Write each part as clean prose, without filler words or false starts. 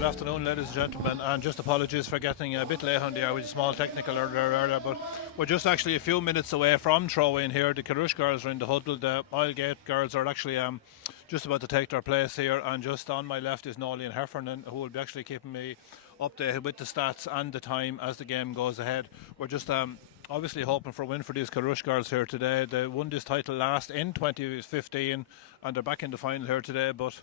Good afternoon, ladies and gentlemen, and just apologies for getting a bit late on the air with a small technical error earlier, but we're just actually a few minutes away from throw-in here. The Kilrush girls are in the huddle. The Islegate girls are actually just about to take their place here, and just on my left is Nolene Heffernan, who will be actually keeping me updated with the stats and the time as the game goes ahead. We're just obviously hoping for a win for these Kilrush girls here today. They won this title last in 2015, and they're back in the final here today, but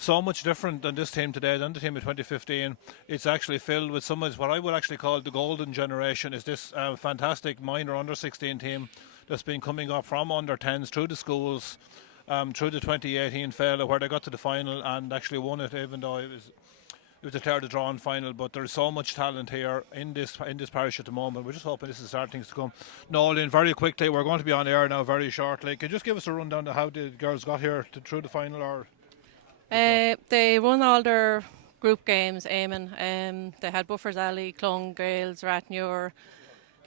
so much different than this team today than the team of 2015. It's actually filled with some of what I would actually call the golden generation. Is this fantastic minor under 16 team that's been coming up from under 10s through the schools, through the 2018 failure where they got to the final and actually won it, even though it was declared a drawn final. But there's so much talent here in this parish at the moment. We're just hoping this is starting things to come. Nolan, very quickly, we're going to be on air now very shortly. Could you just give us a rundown of how the girls got here through the final? Or they won all their group games, Eamon. They had Buffers Alley, Clone, Gales, Ratnure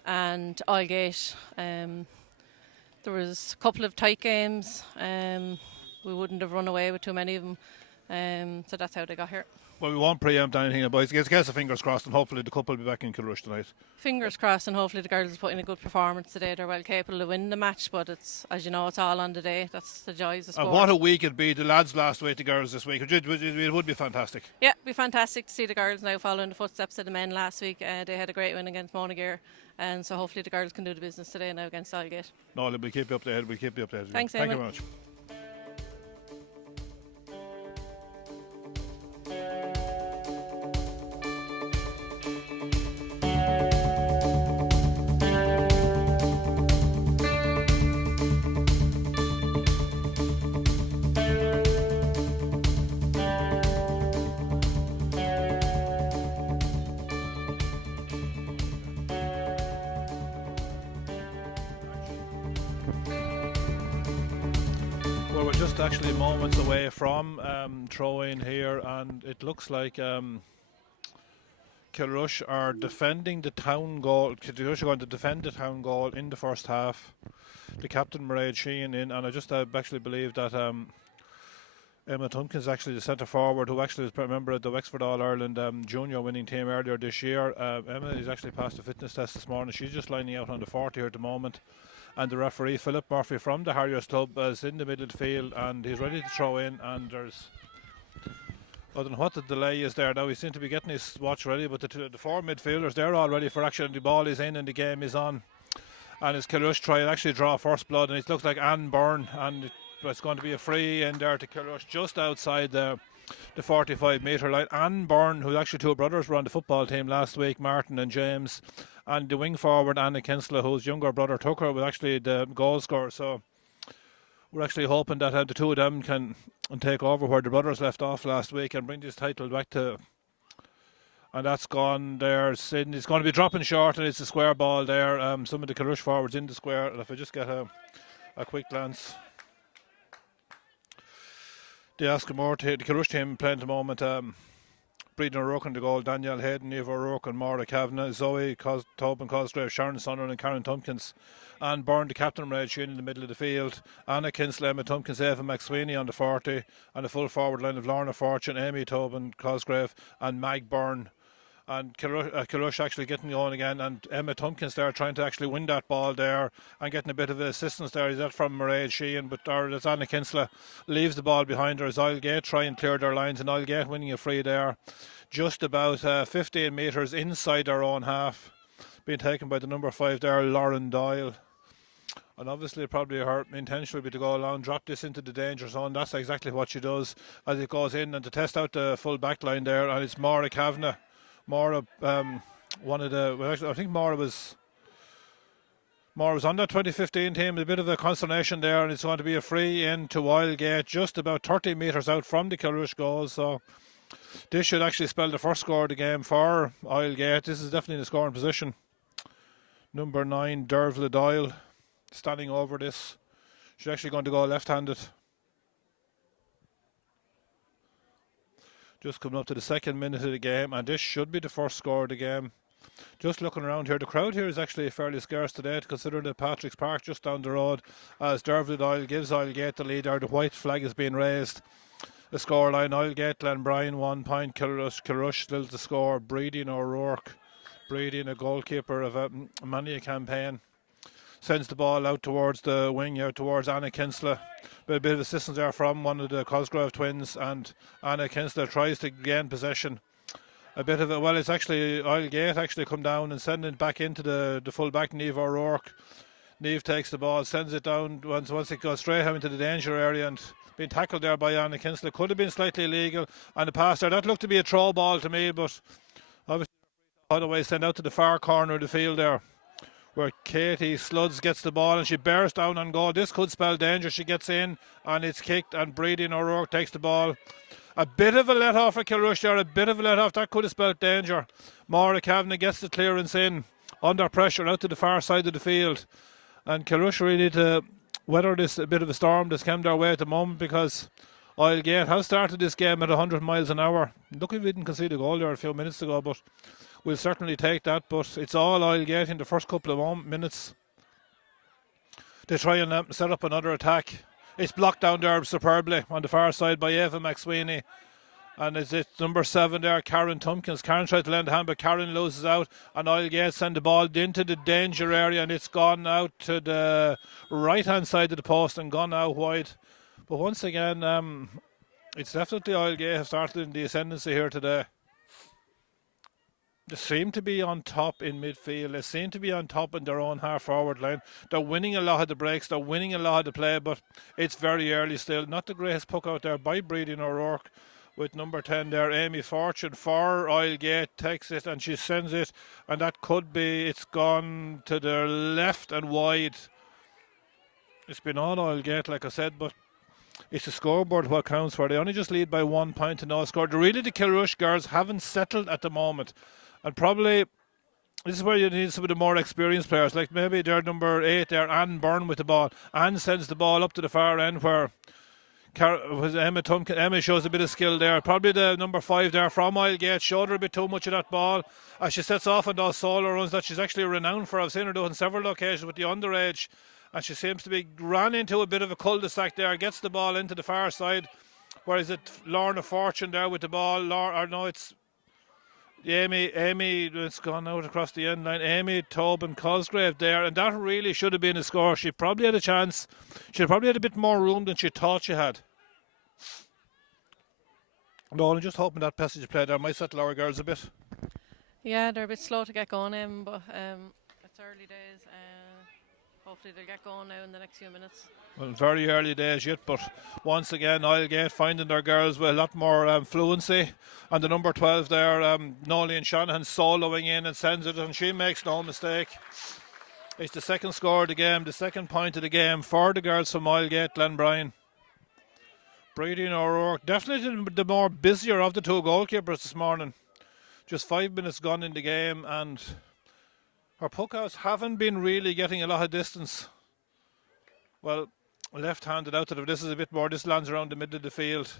and Aldgate. There was a couple of tight games. We wouldn't have run away with too many of them. So that's how they got here. Well, we won't preempt anything, but it's a case of fingers crossed, and hopefully the couple will be back in Kilrush tonight. Fingers crossed, and hopefully the girls will put in a good performance today. They're well capable of winning the match, but it's, as you know, it's all on the day. That's the joys of sport. And what a week it'd be. The lads last week, the girls this week. It would be fantastic. Yeah, it'd be fantastic to see the girls now following the footsteps of the men last week. They had a great win against Monagear, and so hopefully the girls can do the business today now against Aldgate. No, we'll keep you updated. Thanks, Thank you Eamon. very much. Well, we're just actually moments away from throw-in here, and it looks like Kilrush are defending the town goal. Kilrush are going to defend the town goal in the first half. The captain, Mairead Sheehan, in, and I just actually believe that Emma Tompkins, actually the centre forward, who actually was a member of the Wexford All-Ireland junior winning team earlier this year. Emma is actually passed the fitness test this morning. She's just lining out on the 40 here at the moment. And the referee, Philip Murphy from the Harriers Club, is in the middle of the field, and he's ready to throw in. And there's, I don't know what the delay is there now. He seems to be getting his watch ready, but the four midfielders, they're all ready for action. The ball is in and the game is on. And it's Kilrush try and actually draw first blood, and it looks like Anne Byrne, and it's going to be a free in there to Kilrush just outside the 45-metre line. Anne Byrne, who actually two brothers were on the football team last week, Martin and James, and the wing forward Anna Kinsella, whose younger brother Tucker was actually the goal scorer. So we're actually hoping that the two of them can take over where the brothers left off last week and bring this title back to. And that's gone there. It's going to be dropping short, and it's a square ball there. Some of the Kilrush forwards in the square. And if I just get a quick glance. The Askamore, the Kilrush team playing at the moment. Breeden O'Rourke in the goal, Danielle Hayden, Eva O'Rourke and Maura Kavanagh, Zoe Tobin Cosgrave, Sharon Sunderland and Karen Tompkins. And Byrne, the captain, Mairead Sheehan in the middle of the field. Anna Kinsella, Emma Tompkins, Eva McSweeney on the 40. And the full forward line of Lorna Fortune, Amy Tobin Cosgrave and Mag Byrne. And Kilrush actually getting going again, and Emma Tompkins there trying to actually win that ball there and getting a bit of assistance there. Is that from Mairead Sheehan, but as Anna Kinsella leaves the ball behind her as Aldgate try and clear their lines, and Aldgate winning a free there just about 15 metres inside their own half, being taken by the number 5 there, Lauren Doyle. And obviously probably her intention would be to go along, drop this into the danger zone. That's exactly what she does as it goes in, and to test out the full back line there, and it's Maura Kavanagh. Maura, one of the, well, actually, I think Maura was on that 2015 team. A bit of a consternation there, and it's going to be a free in to Wildgate, just about 30 metres out from the Kilrush goal. So this should actually spell the first score of the game for Wildgate. This is definitely in the scoring position. Number 9, Dervla Doyle, standing over this. She's actually going to go left-handed. Just coming up to the second minute of the game, and this should be the first score of the game. Just looking around here, the crowd here is actually fairly scarce today, considering that Patrick's Park just down the road, as Dervla Doyle gives Aldgate the lead. The white flag is being raised The scoreline, Oilgate, Glenbrine 1 point, Kilrush still to score, Breeding O'Rourke. Breeding, a goalkeeper of many a campaign, sends the ball out towards the wing, out towards Anna Kinsler. A bit of assistance there from one of the Cosgrove twins, and Anna Kinsler tries to gain possession. A bit of it, well, it's actually Oilgate actually come down and send it back into the full back, Niamh O'Rourke. Niamh takes the ball, sends it down once it goes straight out into the danger area, and being tackled there by Anna Kinsler. Could have been slightly illegal, and the pass there, that looked to be a throw ball to me, but obviously otherwise sent out to the far corner of the field there, where Katie Sludds gets the ball and she bears down on goal. This could spell danger. She gets in and it's kicked, and Breeding O'Rourke takes the ball. A bit of a let off for Kilrush there, a bit of a let off. That could have spelled danger. Maura Kavanagh gets the clearance in under pressure out to the far side of the field, and Kilrush really need to weather this a bit of a storm that's come their way at the moment, because Oilgate has started this game at 100 miles an hour. Look, we didn't concede a goal there a few minutes ago, but we'll certainly take that. But it's all Oilgate in the first couple of minutes. They try and set up another attack. It's blocked down there superbly on the far side by Eva McSweeney. And it's number 7 there, Karen Tompkins. Karen tried to lend a hand, but Karen loses out. And Oilgate send the ball into the danger area, and it's gone out to the right-hand side of the post and gone out wide. But once again, it's definitely Oilgate have started in the ascendancy here today. They seem to be on top in midfield. They seem to be on top in their own half-forward line. They're winning a lot of the breaks. They're winning a lot of the play, but it's very early still. Not the greatest puck out there by Breeding O'Rourke, with number 10 there, Amy Fortune for Oilgate, takes it and she sends it, and that could be, it's gone to the left and wide. It's been all Oilgate, like I said, but it's the scoreboard what counts for. They only just lead by 1 point to no score. Really, the Kilrush girls haven't settled at the moment, and probably this is where you need some of the more experienced players, like maybe their number 8 there, Anne Byrne, with the ball. Anne sends the ball up to the far end where Emma Tompkins. Emma shows a bit of skill there. Probably the number 5 there from Oilgate showed her a bit too much of that ball as she sets off on those solo runs that she's actually renowned for. I've seen her do on several occasions with the underage, and she seems to be ran into a bit of a cul-de-sac there, gets the ball into the far side. Where is it? Lorna Fortune there with the ball. It's Amy, it's gone out across the end line. Amy Tobin Cosgrave there, and that really should have been a score. She probably had a chance. She probably had a bit more room than she thought she had. No, I'm just hoping that passage play there might settle our girls a bit. Yeah, they're a bit slow to get going in, but it's early days. Hopefully they'll get going now in the next few minutes. Well, very early days yet, but once again, Oilgate finding their girls with a lot more fluency. And the number 12 there, Nolene Shanahan, soloing in and sends it, and she makes no mistake. It's the second score of the game, the second point of the game for the girls from Oilgate, Glenbrine. Breeding O'Rourke, definitely the more busier of the two goalkeepers this morning. Just 5 minutes gone in the game, and her puckouts haven't been really getting a lot of distance. Well, left-handed out to them. This is a bit more. This lands around the middle of the field,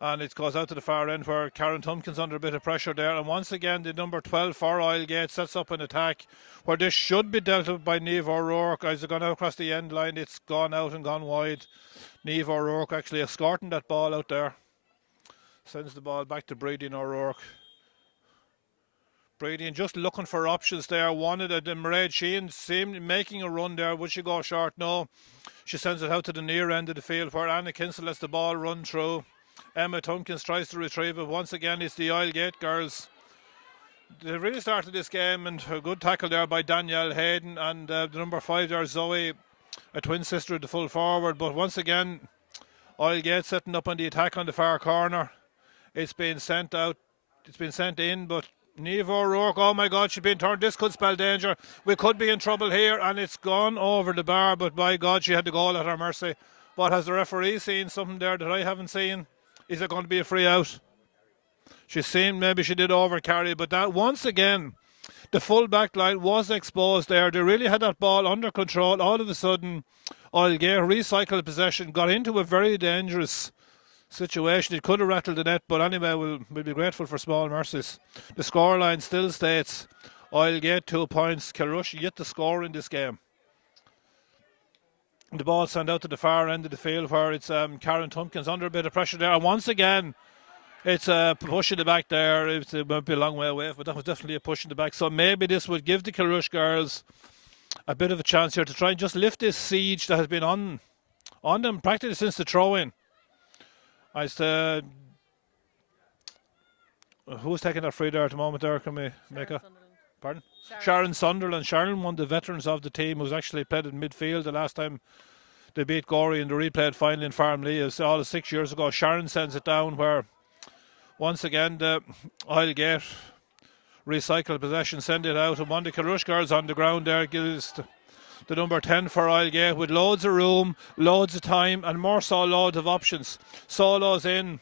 and it goes out to the far end where Karen Tompkins under a bit of pressure there. And once again, the number 12 for Oilgate sets up an attack where this should be dealt with by Niamh O'Rourke. As it gone out across the end line, it's gone out and gone wide. Niamh O'Rourke actually escorting that ball out there. Sends the ball back to Breeding O'Rourke. Breeding just looking for options there. Wanted it. Mairead Sheehan seemed making a run there. Would she go short? No. She sends it out to the near end of the field where Anna Kinsler lets the ball run through. Emma Tompkins tries to retrieve it. Once again, it's the Oilgate girls. They really started this game, and a good tackle there by Danielle Hayden, and the number 5 there, Zoe, a twin sister of the full forward. But once again, Oilgate setting up on the attack on the far corner. It's been sent out. It's been sent in, but Niamh O'Rourke, oh my God, she's been turned. This could spell danger. We could be in trouble here, and it's gone over the bar, but by God, she had the goal at her mercy. But has the referee seen something there that I haven't seen? Is it going to be a free out? She's seen maybe she did overcarry, but that once again, the full back line was exposed there. They really had that ball under control. All of a sudden, Oilgate recycled possession, got into a very dangerous situation. It could have rattled the net, but anyway, we'll be grateful for small mercies. The scoreline still states Oilgate 2 points, Kilrush yet to score in this game. The ball sent out to the far end of the field where it's Karen Tompkins under a bit of pressure there. And once again, it's a push in the back there. It might be a long way away, but that was definitely a push in the back. So maybe this would give the Kilrush girls a bit of a chance here to try and just lift this siege that has been on them practically since the throw-in. Who's taking that free there at the moment there? Can we make a... Pardon? Sharon Sunderland. Sharon, one of the veterans of the team, who's actually played in midfield the last time they beat Gorey in the replayed final in Farmley. It was all 6 years ago. Sharon sends it down where, once again, the Islegate recycle possession, send it out, and one of the Kilrush girls on the ground there gives the number 10 for Islegate with loads of room, loads of time, and more so loads of options. Solo's in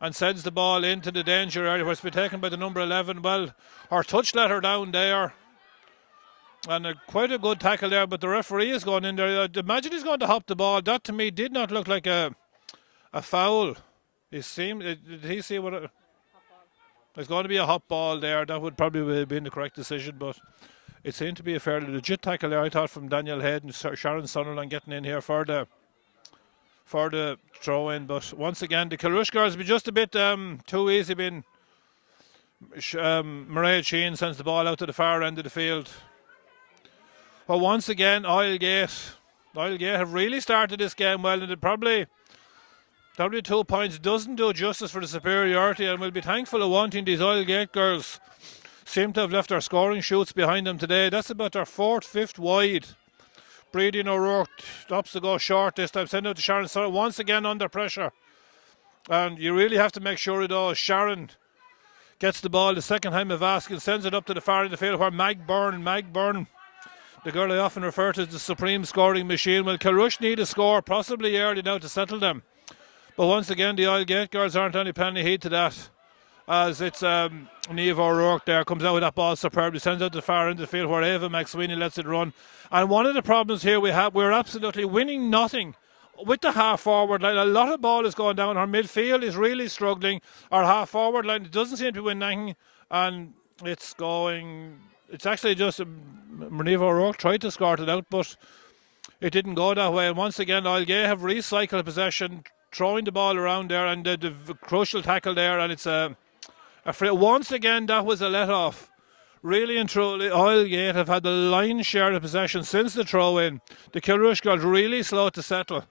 and sends the ball into the danger area where it's been taken by the number 11. Well, her touch let her down there, and quite a good tackle there, but the referee is going in there. I'd imagine he's going to hop the ball. That to me did not look like a foul. Did he see what there's going to be a hop ball there? That would probably have been the correct decision, but it seemed to be a fairly legit tackle there, I thought, from Daniel Head and Sharon Sunderland getting in here for the throw in. But once again, the Kilrush girls be just a bit too easy. Mairead Sheehan sends the ball out to the far end of the field. Well, once again, Islegate have really started this game well, and it probably 2 points doesn't do justice for the superiority, and we'll be thankful of one thing. These Islegate girls seem to have left their scoring shoots behind them today. That's about their 4th, 5th wide. Breeding O'Rourke stops to go short this time. Send out to Sharon Sunderland once again under pressure. And you really have to make sure it does. Sharon gets the ball the second time of asking, sends it up to the far end of the field where Mag Byrne, the girl I often refer to as the supreme scoring machine. Well, Kilrush need a score, possibly early now, to settle them. But once again, the Islegate girls aren't any paying heed to that, as it's Niamh O'Rourke there comes out with that ball superbly, sends out to the far end of the field where Ava McSweeney lets it run. And one of the problems here we're absolutely winning nothing with the half forward line. A lot of ball is going down. Our midfield is really struggling. Our half forward line doesn't seem to be winning, and it's actually just Niamh O'Rourke tried to score it out, but it didn't go that way. And once again, Islegate have recycled possession, throwing the ball around there, and the crucial tackle there, and it's a free. Once again, that was a let-off. Really and truly, Islegate have had the lion's share of possession since the throw-in. The Kilrush girls really slow to settle.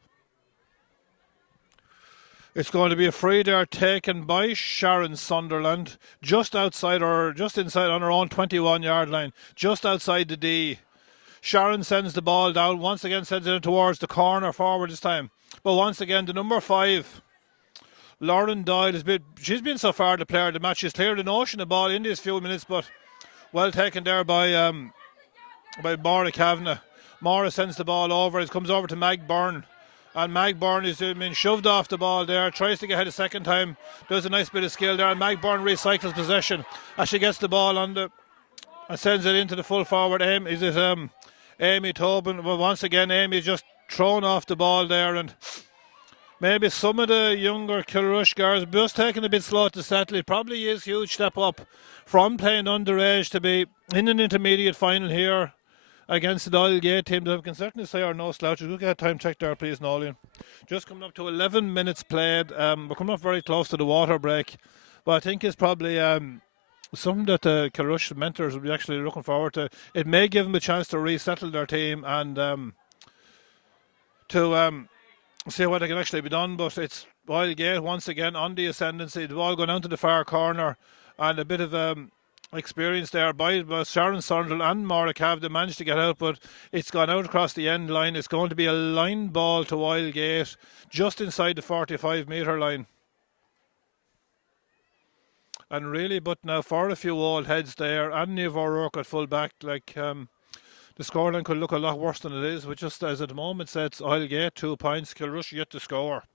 It's going to be a free there taken by Sharon Sunderland, just inside on her own 21-yard line, just outside the D. Sharon sends the ball down, once again sends it towards the corner forward this time. But once again, the number 5, Lauren Doyle, she's been so far the player of the match. She's cleared an ocean of ball in these few minutes, but well taken there by Maura Kavanagh. Maura sends the ball over. It comes over to Mag Byrne. And Mag Byrne is being shoved off the ball there. Tries to get ahead a second time. Does a nice bit of skill there. And Mag Byrne recycles possession as she gets the ball and sends it into the full forward. Amy Tobin? Well, once again, Amy just thrown off the ball there. And maybe some of the younger Kilrush girls just taking a bit slow to settle. It probably is a huge step up from playing underage to be in an intermediate final here against the Islegate team. That we can certainly say are no slouches. Look at a time check there, please, Nolian. Just coming up to 11 minutes played. We're coming up very close to the water break, but I think it's probably something that the Kilrush mentors will be actually looking forward to. It may give them a chance to resettle their team and to see what they can actually be done. But it's Islegate once again on the ascendancy. The ball going down to the far corner, and a bit of experience there by Sharon Sunderland and Maura Kavanagh managed to get out, but it's gone out across the end line. It's going to be a line ball to Islegate just inside the 45-metre line. And really, but now for a few old heads there, and Niamh O'Rourke at full back, the scoreline could look a lot worse than it is, which just as at the moment sets Islegate 2 points, Kilrush yet to score.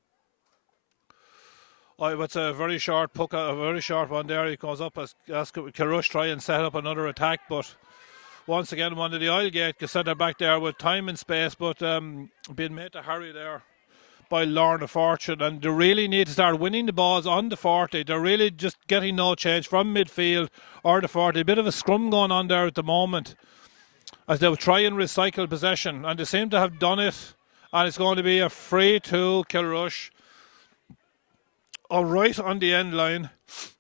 It's a very short puck, a very short one there. He goes up as Kilrush try and set up another attack, but once again, one of the Islegate can set her back there with time and space, but being made to hurry there by Lorna Fortune, and they really need to start winning the balls on the 40. They're really just getting no change from midfield or the 40. A bit of a scrum going on there at the moment as they will try and recycle possession, and they seem to have done it And it's going to be a free to Kilrush. Right on the end line,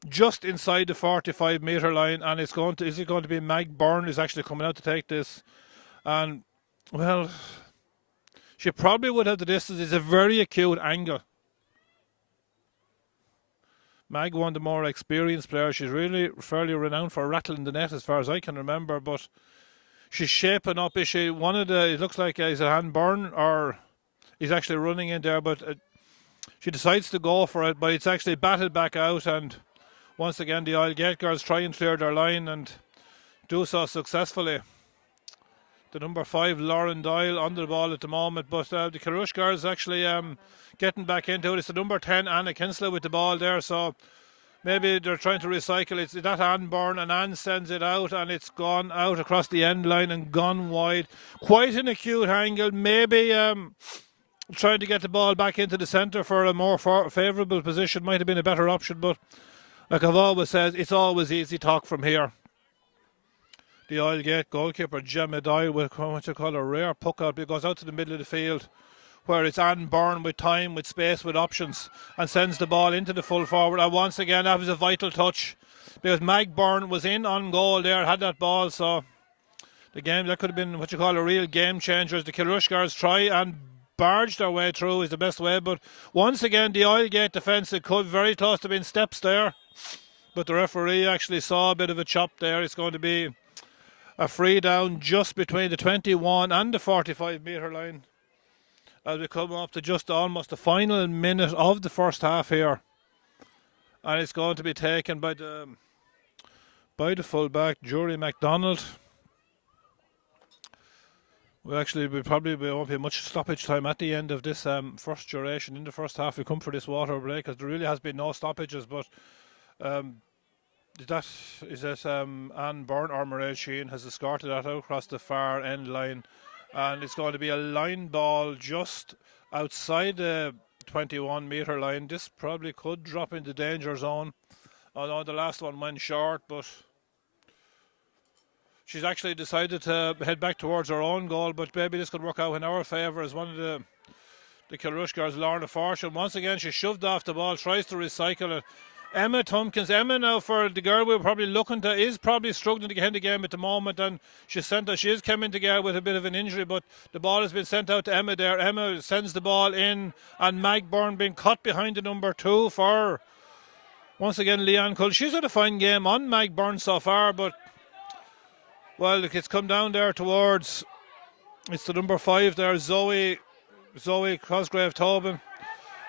just inside the 45-metre line, and is it going to be Mag Byrne is actually coming out to take this? And well, she probably would have the distance. It's a very acute angle. Mag, one of the more experienced players, she's really fairly renowned for rattling the net as far as I can remember, but she's shaping up. Is she one of the, it looks like is it Han Byrne, or he's actually running in there, but she decides to go for it, but it's actually batted back out, and once again the Islegate girls try and clear their line and do so successfully. The number 5 Lauren Doyle under the ball at the moment, but the Kilrush girls actually getting back into it. It's the number 10 Anna Kinsler with the ball there, so maybe they're trying to recycle. It's that Anne Byrne, and Anne sends it out, and it's gone out across the end line and gone wide. Quite an acute angle. Maybe trying to get the ball back into the centre for a more favourable position might have been a better option, but like I've always said, it's always easy talk from here. The Islegate goalkeeper Gemma Doyle with what you call a rare puck out. It goes out to the middle of the field where it's Anne Byrne with time, with space, with options, and sends the ball into the full forward. And once again, that was a vital touch because Mag Byrne was in on goal there, had that ball, so the game, that could have been what you call a real game changer as the Kilrush girls try and barge their way through is the best way. But once again, the Islegate defence, it could very close to being steps there, but the referee actually saw a bit of a chop there. It's going to be a free down just between the 21 and the 45-metre line as we come up to just almost the final minute of the first half here, and it's going to be taken by the fullback Jury MacDonald. We probably won't be much stoppage time at the end of this first duration in the first half. We come for this water break because there really has been no stoppages, but Anne Byrne or Mairead Sheehan has escorted that out across the far end line, and it's going to be a line ball just outside the 21-metre line. This probably could drop into danger zone. Although the last one went short, but she's actually decided to head back towards her own goal, but maybe this could work out in our favour as one of the Kilrush girls, Lorna Fortune. Once again, she shoved off the ball, tries to recycle it. Emma Tompkins. Emma now, for the girl we were probably looking to, is probably struggling to get in the game at the moment, and she is coming together with a bit of an injury, but the ball has been sent out to Emma there. Emma sends the ball in, and Mag Byrne being caught behind the number 2 for, once again, Leanne Cull. She's had a fine game on Mag Byrne so far, but, well, it's come down there towards, it's the number 5 there, Zoe Cosgrave Tobin.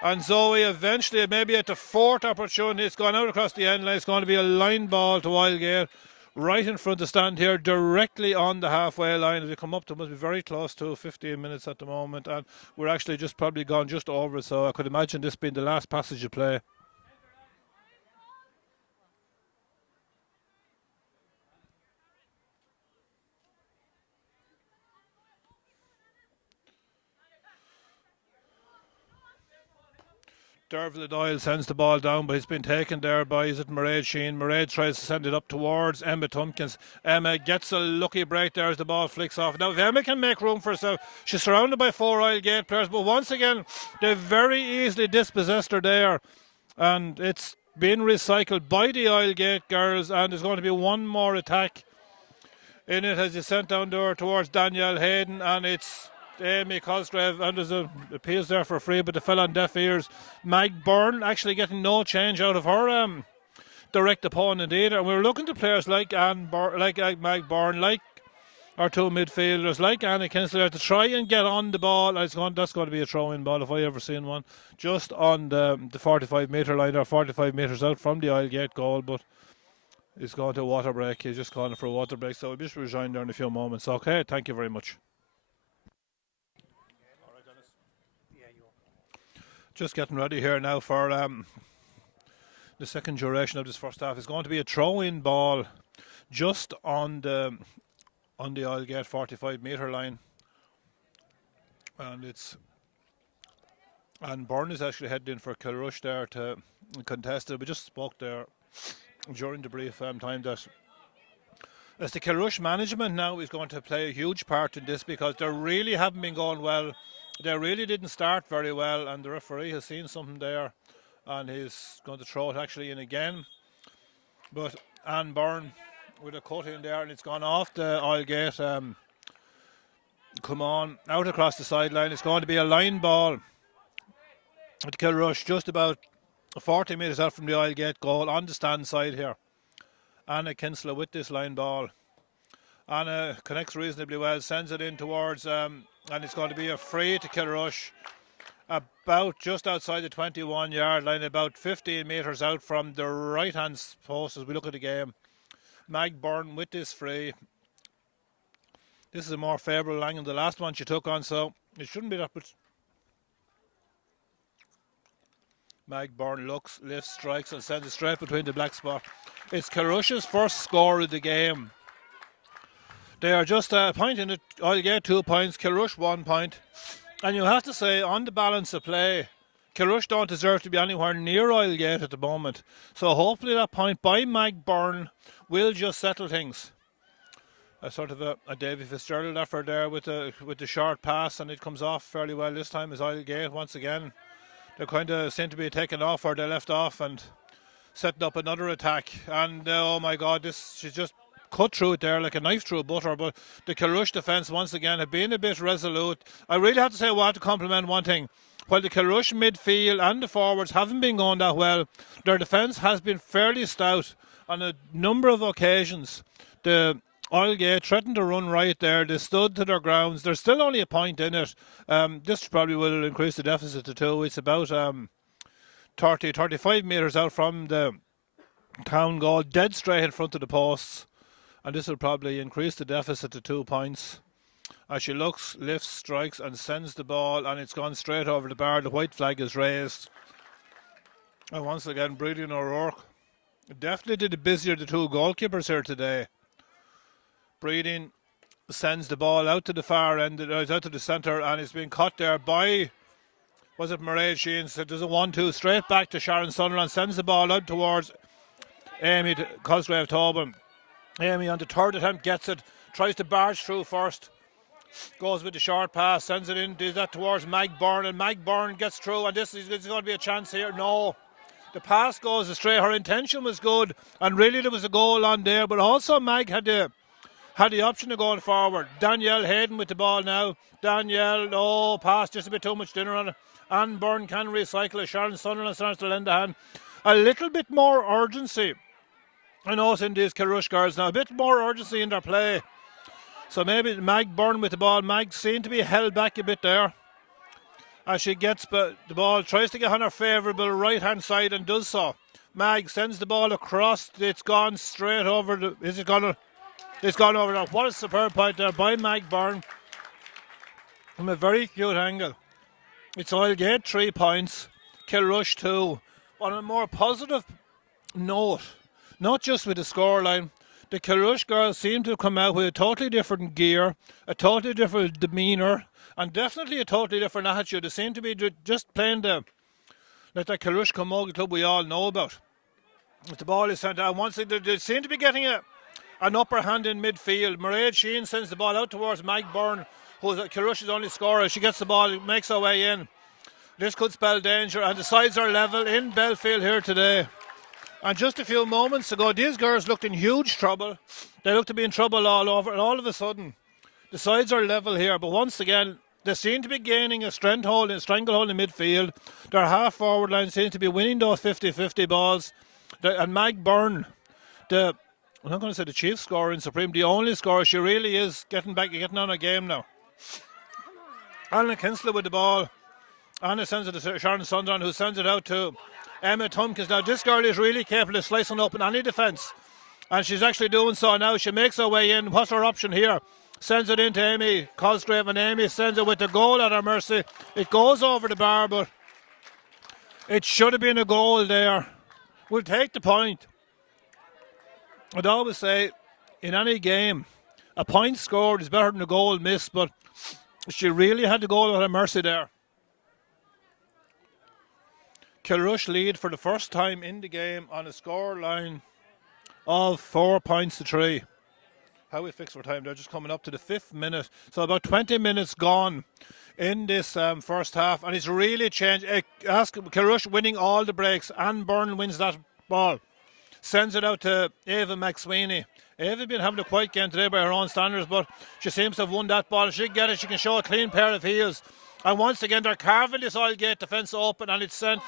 And Zoe eventually, maybe at the 4th opportunity, it's gone out across the end line. It's going to be a line ball to Islegate right in front of the stand here, directly on the halfway line. As we come up to, must be very close to 15 minutes at the moment, and we're actually just probably gone just over it, so I could imagine this being the last passage of play. Derval Doyle sends the ball down, but it's been taken there by, is it Mairead Sheehan? Mairead tries to send it up towards Emma Tompkins. Emma gets a lucky break there as the ball flicks off. Now, if Emma can make room for herself, she's surrounded by 4 Islegate players, but once again, they've very easily dispossessed her there, and it's been recycled by the Islegate girls, and there's going to be one more attack in it as it's sent down there towards Danielle Hayden, and it's Amy Cosgrave, and there's a appeals there for free, but they fell on deaf ears. Mag Byrne actually getting no change out of her direct opponent either. And we were looking to players like Mag Byrne, like our 2 midfielders, like Anna Kinsler, to try and get on the ball. That's going to be a throw-in ball if I ever seen one, just on the 45-metre line, or 45 metres out from the Islegate goal, but it's going to a water break. He's just calling for a water break, so we'll just rejoin there in a few moments. Okay, thank you very much. Just getting ready here now for the second duration of this first half. It's going to be a throw-in ball just on the Islegate 45-metre line, and Byrne is actually heading in for Kilrush there to contest it. We just spoke there during the brief time that as the Kilrush management now is going to play a huge part in this, because they really haven't been going well They really didn't start very well, and the referee has seen something there, and he's going to throw it actually in again. But Anne Byrne with a cut in there, and it's gone off the Oilgate. Come on, out across the sideline. It's going to be a line ball at Kilrush, just about 40 metres out from the Oilgate goal on the stand side here. Anna Kinsella with this line ball. Anna connects reasonably well, sends it in towards, and it's going to be a free to Kilrush, about just outside the 21-yard line, about 15 metres out from the right-hand post as we look at the game. Mag Byrne with this free. This is a more favourable angle than the last one she took on, so it shouldn't be that much. Mag Byrne looks, lifts, strikes, and sends it straight between the black spot. It's Kilrush's first score of the game. They are just a point in it. I'll get 2 points, Kilrush 1 point. And you have to say, on the balance of play, Kilrush don't deserve to be anywhere near Oilgate at the moment. So hopefully that point by Mag Byrne will just settle things. A sort of a Davy Fitzgerald effort there with the short pass, and it comes off fairly well this time as Oilgate once again. They kind of seem to be taking off where they left off and setting up another attack. And oh my God, she's just cut through it there like a knife through butter. But the Kilrush defence once again have been a bit resolute. I really have to say I want to compliment one thing. While the Kilrush midfield and the forwards haven't been going that well, their defence has been fairly stout on a number of occasions. The Oilgate threatened to run right there. They stood to their grounds. There's still only a point in it. This probably will increase the deficit to 2. It's about 35 metres out from the town goal, dead straight in front of the posts. And this will probably increase the deficit to 2 points. As she looks, lifts, strikes, and sends the ball, and it's gone straight over the bar. The white flag is raised. And once again, Breeding O'Rourke definitely did it busier the 2 goalkeepers here today. Breeding sends the ball out to the far end, out to the centre, and it's been caught there by, was it Mairead Sheehan? So there's a 1-2 straight back to Sharon Sunderland, sends the ball out towards Amy Cosgrave Tobin. Amy on the third attempt gets it, tries to barge through first, goes with the short pass, sends it in, does that towards Mag Byrne, and Mag Byrne gets through, and this is going to be a chance here. No, the pass goes astray. Her intention was good, and really there was a goal on there, but also Mag had the option of going forward. Danielle Hayden with the ball now. Danielle, pass, just a bit too much dinner on it. Anne Byrne can recycle it. Sharon Sunderland starts to lend a hand. A little bit more urgency. I know it's in these Kilrush girls now. A bit more urgency in their play. So maybe Mag Byrne with the ball. Mag seemed to be held back a bit there. As she gets the ball, tries to get on her favourable right-hand side and does so. Mag sends the ball across. It's gone straight over It's gone over there. What a superb point there by Mag Byrne from a very cute angle. It's Oilgate 3 points, Kilrush 2. On a more positive note, not just with the scoreline, the Kilrush girls seem to have come out with a totally different gear, a totally different demeanour, and definitely a totally different attitude. They seem to be just playing that Kilrush Camogie club we all know about. If the ball is sent out, once they seem to be getting an upper hand in midfield. Mairead Sheehan sends the ball out towards Mag Byrne, who's Kilrush's only scorer. She gets the ball, makes her way in. This could spell danger, and the sides are level in Belfield here today. And just a few moments ago, these girls looked in huge trouble. They looked to be in trouble all over, and all of a sudden, the sides are level here. But once again, they seem to be gaining a stranglehold in midfield. Their half-forward line seems to be winning those 50-50 balls. And Mag Byrne, I'm not going to say the chief scorer in Supreme, the only scorer, she really is getting on a game now. Anna Kinsella with the ball. Anna sends it to Sharon Sunderland, who sends it out to Emma Tompkins. Now, this girl is really capable of slicing open any defence, and she's actually doing so now. She makes her way in. What's her option here? Sends it into Amy Cosgrave, and Amy sends it with the goal at her mercy. It goes over the bar, but it should have been a goal there. We'll take the point. I'd always say, in any game, a point scored is better than a goal missed, but she really had the goal at her mercy there. Kilrush lead for the first time in the game on a score line of 4 points to 3. How we fix for time? They're just coming up to the 5th minute. So about 20 minutes gone in this first half, and it's really changed. Ask Kilrush winning all the breaks, and Byrne wins that ball. Sends it out to Ava McSweeney. Ava's been having a quiet game today by her own standards, but she seems to have won that ball. If she can get it, she can show a clean pair of heels. And once again, they're carving this Oilgate defence open, and it's sent.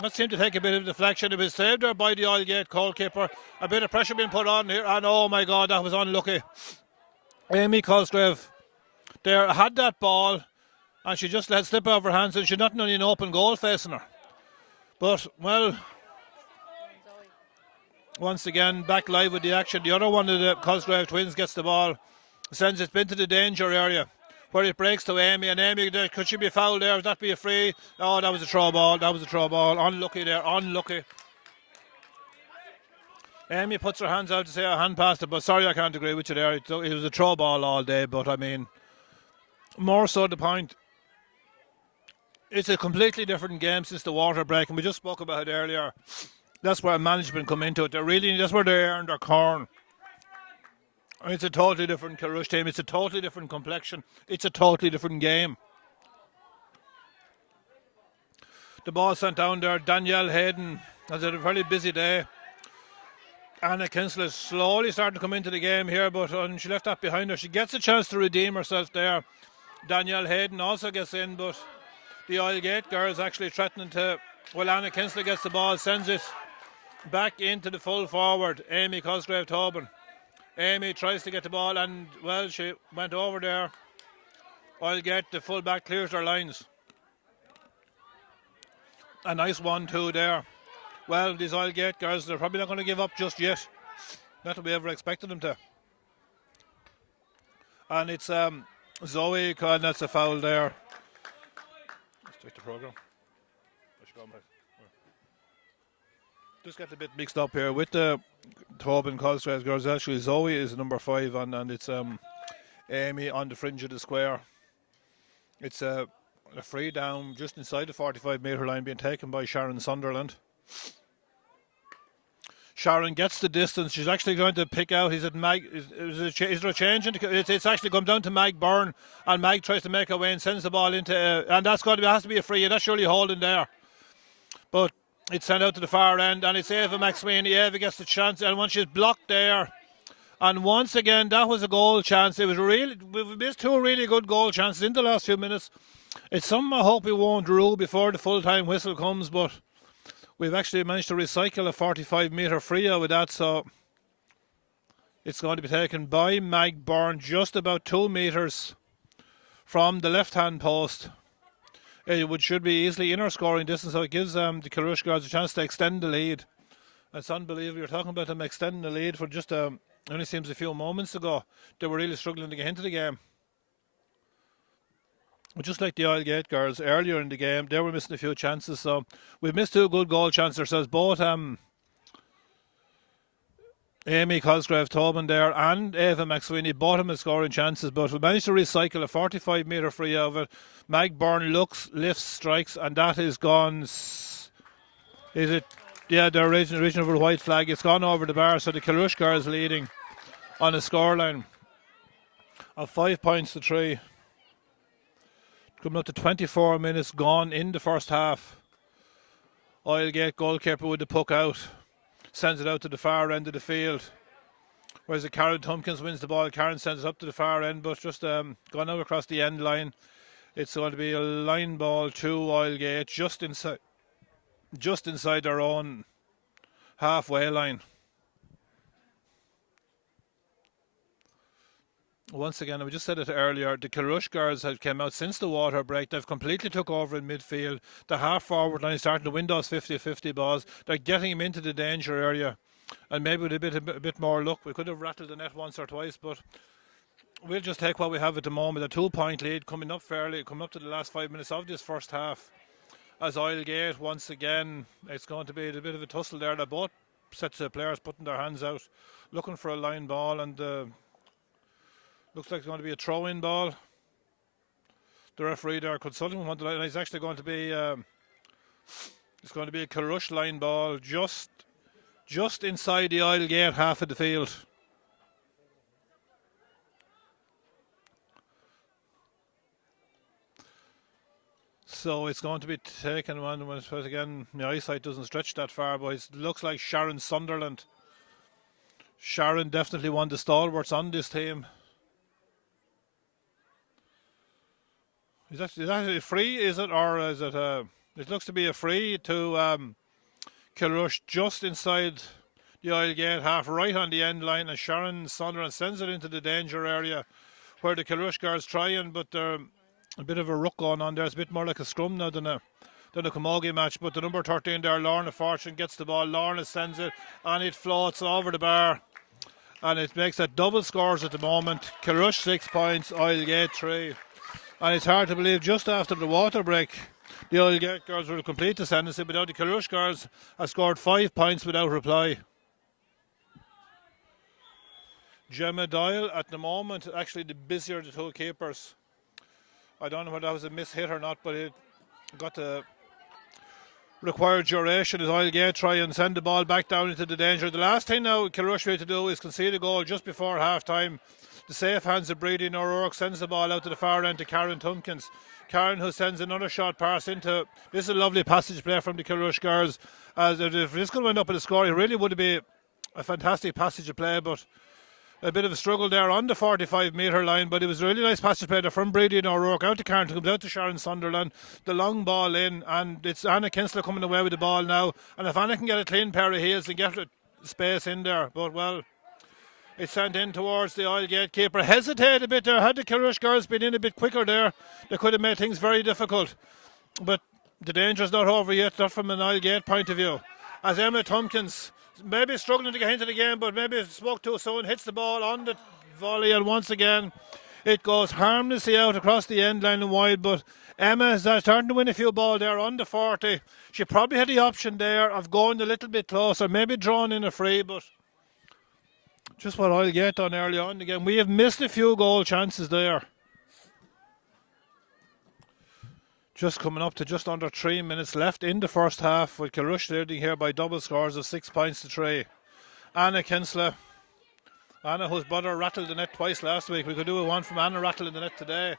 That seemed to take a bit of deflection. It was saved there by the Oilgate goalkeeper. A bit of pressure being put on here, and oh my God, that was unlucky. Amy Cosgrave there had that ball, and she just let it slip out of her hands, and she not only an open goal facing her. But, well, once again, back live with the action. The other one of the Cosgrave twins gets the ball, sends it into the danger area, where it breaks to Amy, and Amy, could she be fouled there? Would that be a free? Oh, that was a throw ball. That was a throw ball. Unlucky there. Unlucky. Amy puts her hands out to say a hand past it, but sorry, I can't agree with you there. It was a throw ball all day, but I mean, more so the point, it's a completely different game since the water break, and we just spoke about it earlier. That's where management come into it. That's where they earn their corn. It's a totally different Kilrush team. It's a totally different complexion. It's a totally different game. The ball sent down there. Danielle Hayden has had a very busy day. Anna Kinsler is slowly starting to come into the game here, but she left that behind her. She gets a chance to redeem herself there. Danielle Hayden also gets in, but the Oilgate girls actually threatening to... Well, Anna Kinsler gets the ball, sends it back into the full forward, Amy Cosgrave Tobin. Amy tries to get the ball, and, well, she went over there. Oilgate, the full back, clears their lines. A nice 1-2 there. Well, these Oilgate girls, they're probably not going to give up just yet. Not that we ever expected them to. And it's Zoe, and that's a foul there. Let's take the programme. Just get a bit mixed up here with the Tobin Cosgrave girls. Actually, Zoe is number 5, and it's Amy on the fringe of the square. It's a free down just inside the 45-metre line being taken by Sharon Sunderland. Sharon gets the distance. She's actually going to pick out. Is there a change? It's actually come down to Mag Byrne, and Mag tries to make her way and sends the ball into, and that's got to be, has to be a free. That's surely holding there, but it's sent out to the far end, and it's Ava McSweeney. Ava gets the chance, and once she's blocked there, and once again that was a goal chance. It was we've missed 2 really good goal chances in the last few minutes. It's something I hope we won't rule before the full-time whistle comes, but we've actually managed to recycle a 45-metre free out with that, so it's going to be taken by Mag Byrne just about 2 metres from the left-hand post. It should be easily in our scoring distance, so it gives the Kilrush girls a chance to extend the lead. It's unbelievable. You're talking about them extending the lead for just only seems a few moments ago. They were really struggling to get into the game. But just like the Oilgate girls earlier in the game, they were missing a few chances. So we've missed 2 good goal chances ourselves. Both Amy Cosgrave Tobin there and Ava McSweeney, bottom of scoring chances, but we managed to recycle a 45-metre free out of it. Mag Byrne lifts, strikes, and that is gone. Is it? Yeah, they're reaching over the white flag. It's gone over the bar, so the Kilrush girls leading on a scoreline of 5 points to 3. Coming up to 24 minutes gone in the first half. Oilgate goalkeeper with the puck out. Sends it out to the far end of the field. Whereas Karen Tompkins wins the ball. Karen sends it up to the far end, but just gone out across the end line. It's going to be a line ball to Oilgate just inside their own halfway line. Once again, we just said it earlier, the Kilrush girls have come out since the water break. They've completely took over in midfield. The half-forward line is starting to win those 50-50 balls. They're getting them into the danger area. And maybe with a bit more luck, we could have rattled the net once or twice, but we'll just take what we have at the moment. A 2-point lead coming up to the last 5 minutes of this first half. As Oilgate, once again, it's going to be a bit of a tussle there. They're both sets of players putting their hands out, looking for a line ball, and looks like it's going to be a throw-in ball. The referee there consulting one, and it's actually going to be it's going to be a Kilrush line ball just inside the Oilgate half of the field. So it's going to be taken when again, my eyesight doesn't stretch that far, but it looks like Sharon Sunderland. Sharon definitely one of the stalwarts on this team. Is that a free, is it? Or is it it looks to be a free to Kilrush just inside the Isle Gate half, right on the end line, and Sharon Sunderland sends it into the danger area where the Kilrush guards trying, but they're a bit of a ruck going on there. It's a bit more like a scrum now than a Camogie match, but the number 13 there, Lorna Fortune, gets the ball. Lorna sends it, and it floats over the bar, and it makes it double scores at the moment. Kilrush 6 points, Isle Gate 3. And it's hard to believe just after the water break, the Isle Gate girls will complete the ascendancy, but now the Kilrush girls have scored 5 points without reply. Gemma Doyle at the moment, actually the busier of the two keepers. I don't know whether that was a miss hit or not, but it got the required duration as Isle Gate try and send the ball back down into the danger. The last thing now Kilrush need to do is concede a goal just before half time. The safe hands of Breeding O'Rourke sends the ball out to the far end to Karen Tompkins. Karen, who sends another short pass into, this is a lovely passage play from the Kilrush girls. As if this could end up in a score, it really would be a fantastic passage of play, but a bit of a struggle there on the 45-metre line, but it was a really nice passage play there from Brady and O'Rourke out to Karen, comes out to Sharon Sunderland, the long ball in, and it's Anna Kinsler coming away with the ball now, and if Anna can get a clean pair of heels and get space in there, but well, it's sent in towards the Isle Gate keeper. Hesitated a bit there. Had the Kilrush girls been in a bit quicker there, they could have made things very difficult, but the danger's not over yet, not from an Isle Gate point of view, as Emma Tompkins maybe struggling to get into the game, but maybe spoke too soon, hits the ball on the volley, and once again it goes harmlessly out across the end line and wide, but Emma is starting to win a few balls there on the 40. She probably had the option there of going a little bit closer, maybe drawing in a free, but just what I'll get on early on again. We have missed a few goal chances there. Just coming up to just under 3 minutes left in the first half, with Kilrush leading here by double scores of 6 points to 3. Anna Kinsler. Anna, whose brother rattled the net twice last week. We could do a one from Anna rattling the net today.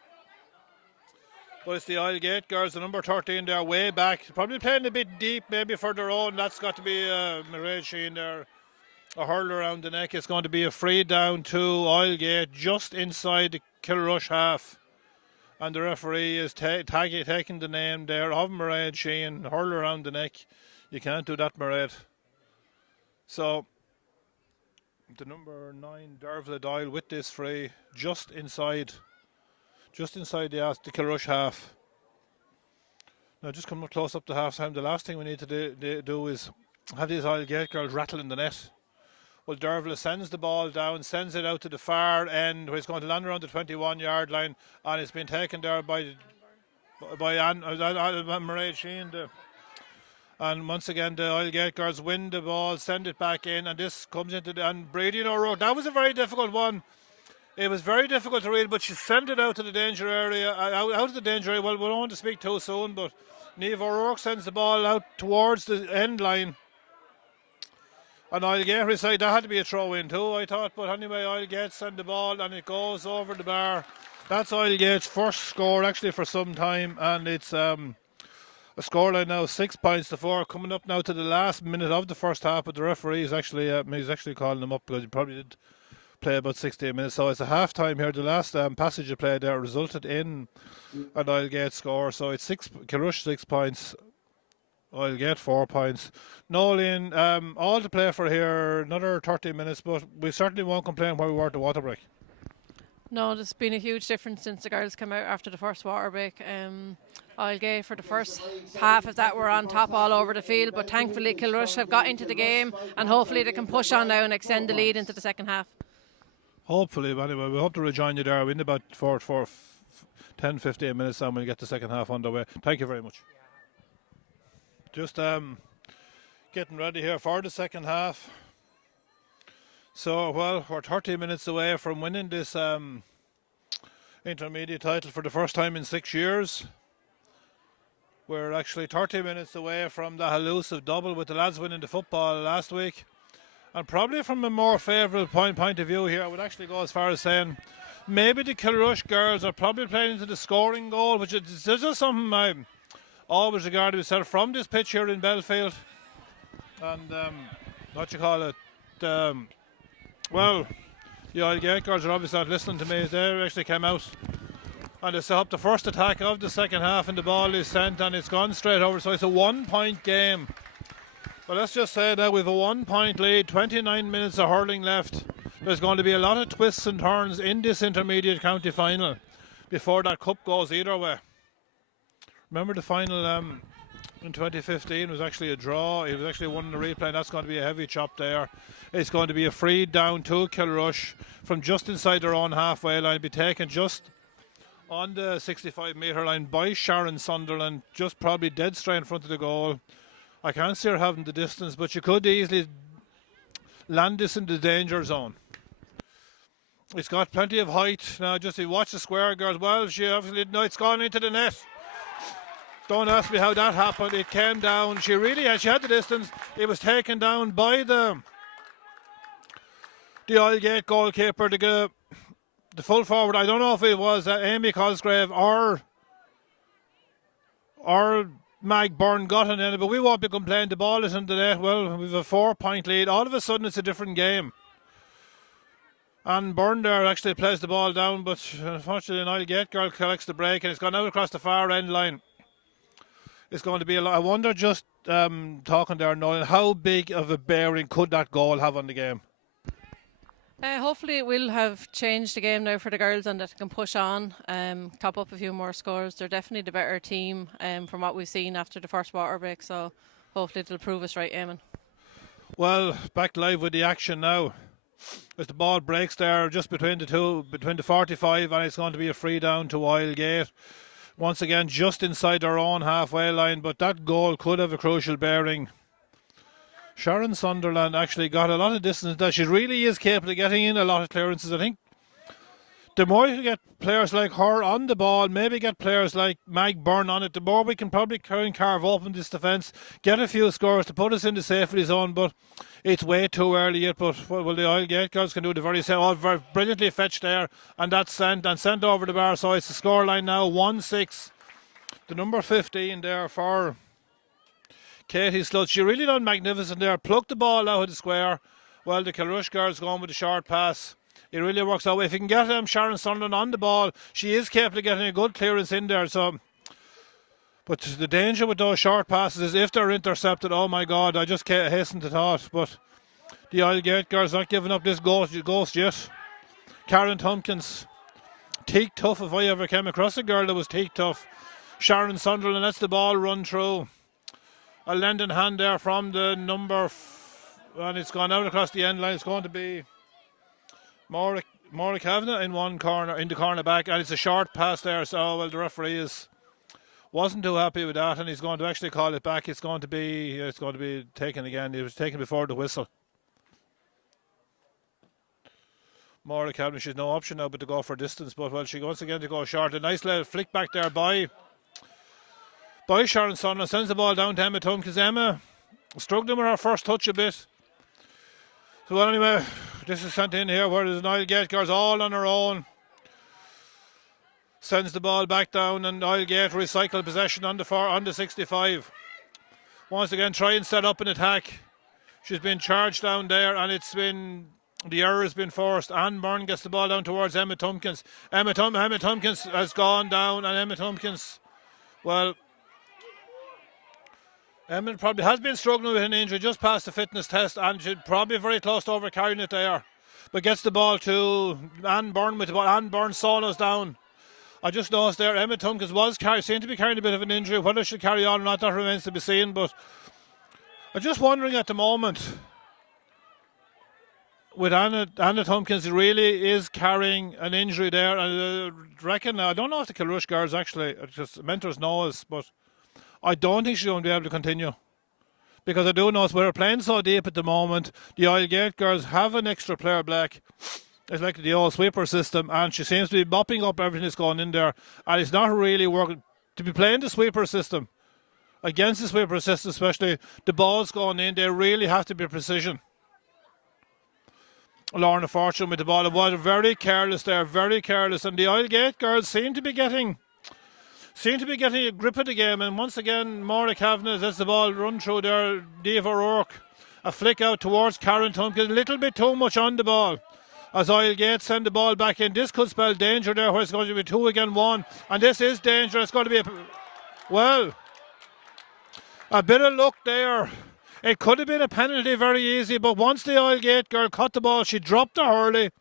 But it's the Isle Gate girls, the number 13 there, way back. Probably playing a bit deep, maybe for their own. That's got to be Mairead Sheehan there. A hurl around the neck. It's going to be a free down to Isle Gate, just inside the Kilrush half. And the referee is taking the name there of Mairead Sheehan, hurl around the neck. You can't do that, Mairead. So, the number 9, Dervla Doyle, with this free, just inside the Kilrush half. Now, just coming close up to half time, the last thing we need to do is have these Isle Gate girls rattling the net. Well, Dervla sends the ball down, sends it out to the far end, where it's going to land around the 21-yard line, and it's been taken there by Mairead Sheehan. And once again, the Isle Gate girls win the ball, send it back in, and this comes into and Brady and O'Rourke. That was a very difficult one. It was very difficult to read, but she sent it out to the danger area, out of the danger area. Well, we don't want to speak too soon, but Niamh O'Rourke sends the ball out towards the end line. And Isle Gate side, that had to be a throw in too, I thought. But anyway, Isle Gate send the ball and it goes over the bar. That's Isle Gate's first score actually for some time. And it's a scoreline now 6 points to 4. Coming up now to the last minute of the first half. But the referee is actually calling them up because he probably did play about 16 minutes. So it's a half time here. The last passage of play there resulted in an Isle Gate score. So it's Kilrush 6 points. I'll get 4 points. Nolan, all to play for here, another 30 minutes, but we certainly won't complain where we were at the water break. No, there's been a huge difference since the girls came out after the first water break. I'll get for the first half of that, we're on top all over the field, but thankfully Kilrush have got into the game, and hopefully they can push on now and extend the lead into the second half. Hopefully, but anyway, we hope to rejoin you there in about 10-15 minutes and we'll get the second half underway. Thank you very much. Just getting ready here for the second half. So, well, we're 30 minutes away from winning this intermediate title for the first time in 6 years. We're actually 30 minutes away from the elusive double with the lads winning the football last week. And probably from a more favourable point of view here, I would actually go as far as saying maybe the Kilrush girls are probably playing into the scoring goal, which is just something always regarded himself from this pitch here in Belfield. And what you call it? Well, the Oil Gate girls are obviously not listening to me. They actually came out and they set up the first attack of the second half, and the ball is sent and it's gone straight over. So it's a 1 point game. Well, let's just say that with a 1 point lead, 29 minutes of hurling left, there's going to be a lot of twists and turns in this intermediate county final before that cup goes either way. Remember the final in 2015 was actually a draw. It was actually won in the replay, and that's going to be a heavy chop there. It's going to be a free down to Kilrush from just inside their own halfway line, be taken just on the 65-metre line by Sharon Sunderland, just probably dead straight in front of the goal. I can't see her having the distance, but she could easily land this in the danger zone. It's got plenty of height. Now, just you watch the square, girls. Well, she obviously didn't know it's gone into the net. Don't ask me how that happened. It came down. She really had. She had the distance. It was taken down by the Oilgate goalkeeper to get the full forward. I don't know if it was Amy Cosgrave or Mag Byrne got in it, but we won't be complaining. The ball is into the net. Well, we've a 4 point lead. All of a sudden, it's a different game. And Byrne there actually plays the ball down, but unfortunately, an Oilgate girl collects the break, and it's gone out across the far end line. It's going to be a lot. I wonder, just talking there, Nolan, how big of a bearing could that goal have on the game? Hopefully it will have changed the game now for the girls, and that they can push on, top up a few more scores. They're definitely the better team from what we've seen after the first water break, so hopefully it'll prove us right, Eamon. Well, back live with the action now. As the ball breaks there just between the two, between the 45, and it's going to be a free down to Oilgate. Once again, just inside their own halfway line, but that goal could have a crucial bearing. Sharon Sunderland actually got a lot of distance. That she really is capable of getting in a lot of clearances. I think the more you get players like her on the ball, maybe get players like Mag Byrne on it, the more we can probably carve open this defence, get a few scores to put us in the safety zone. But it's way too early yet. But well, the Oilgate girls can do the very same. Oh, very brilliantly fetched there, and that's sent over the bar. So it's the scoreline now 1-6. The number 15 there for Katie Slutz. She really done magnificent there. Plucked the ball out of the square. Well, the Kilrush girls going with the short pass. It really works out. If you can get Sharon Sunderland on the ball, she is capable of getting a good clearance in there. So, but the danger with those short passes is if they're intercepted, oh my God, I just can't hasten to thought. But the Oilgate girls not giving up this ghost yet. Karen Tompkins, teak tough if I ever came across a girl that was teak tough. Sharon Sunderland lets the ball run through. A lending hand there from the number, and it's gone out across the end line. It's going to be Maura Kavanagh in one corner, in the corner back, and it's a short pass there. So well, the referee wasn't too happy with that, and he's going to actually call it back. It's going to be taken again. It was taken before the whistle. Maura Kavanagh, she's no option now but to go for distance, but well, she wants again to go short. A nice little flick back there by Sharon Sunderland, sends the ball down to Emma Tompkins. Emma struggling with her first touch a bit. So well, anyway, this is sent in here where there's an Oilgate girls all on her own. Sends the ball back down, and Oilgate recycle possession on the 65. Once again, try and set up an attack. She's been charged down there, and the error has been forced. Anne Byrne gets the ball down towards Emma Tompkins. Emma Tompkins has gone down, and Emma Tompkins, well, Emma probably has been struggling with an injury just past the fitness test, and she's probably very close to overcarrying it there. But gets the ball to Anne Byrne with the ball. Anne Byrne solos down. I just noticed there Emma Tompkins seemed to be carrying a bit of an injury. Whether she'll carry on or not, that remains to be seen. But I'm just wondering at the moment, with Anna Tompkins really is carrying an injury there. I reckon, I don't know if the Kilrush girls actually, just mentors know us, but I don't think she's going to be able to continue. Because I do know we're playing so deep at the moment. The Oilgate girls have an extra player black. It's like the old sweeper system, and she seems to be mopping up everything that's going in there. And it's not really working. To be playing the sweeper system, against the sweeper system especially, the balls going in, they really have to be precision. Lorna Fortune with the ball. It was very careless there, very careless. And the Oilgate girls seem to be getting seem to be getting a grip of the game. And once again, Maura Kavanagh lets the ball run through there. Dave O'Rourke, a flick out towards Karen Tompkins. A little bit too much on the ball. As Islegate send the ball back in. This could spell danger there, where it's going to be 2 against 1. And this is danger. It's going to be a bit of luck there. It could have been a penalty very easy, but once the Islegate girl caught the ball, she dropped the hurley.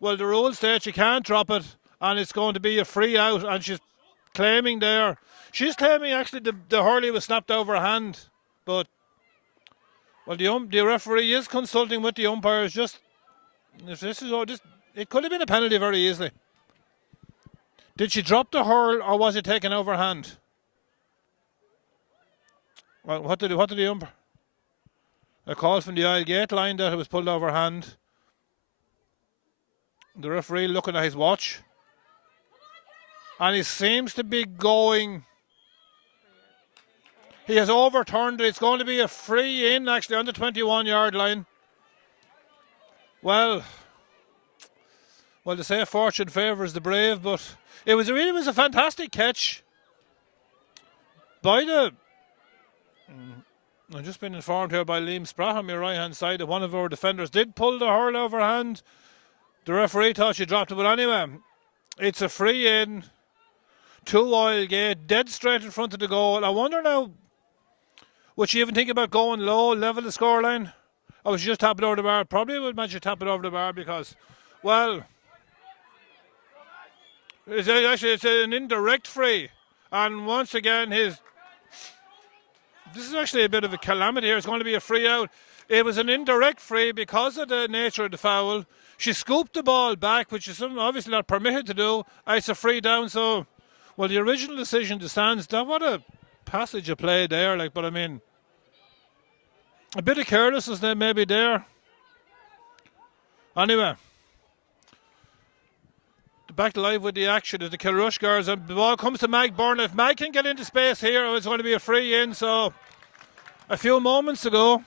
Well, the rules state you can't drop it, and it's going to be a free out, and she's claiming there. She's claiming actually the hurley was snapped over her hand, but well, the referee is consulting with the umpires. Just it could have been a penalty very easily. Did she drop the hurl, or was it taken over her hand? Well, what did the umpire? A call from the Islegate line that it was pulled over her hand. The referee looking at his watch. And he seems to be going. He has overturned it. It's going to be a free in actually on the 21-yard line. Well, they say fortune favours the brave, but it was a fantastic catch by the. I've just been informed here by Liam Spratt on my right hand side that one of our defenders did pull the hurl over hand. The referee thought she dropped it, but anyway, it's a free in to Islegate, dead straight in front of the goal. I wonder now, would she even think about going low, level the scoreline? Or would she just tap it over the bar? Probably would manage to tap it over the bar because, well, it's an indirect free. And once again, this is actually a bit of a calamity here. It's going to be a free out. It was an indirect free because of the nature of the foul. She scooped the ball back, which is obviously not permitted to do. It's a free down, so, well, the original decision to stands. What a passage of play there, but I mean, a bit of carelessness then maybe there. Anyway, back to live with the action as the Kilrush girls, and the ball comes to Mag Byrne. If Mag can get into space here, it's going to be a free in. So, a few moments ago,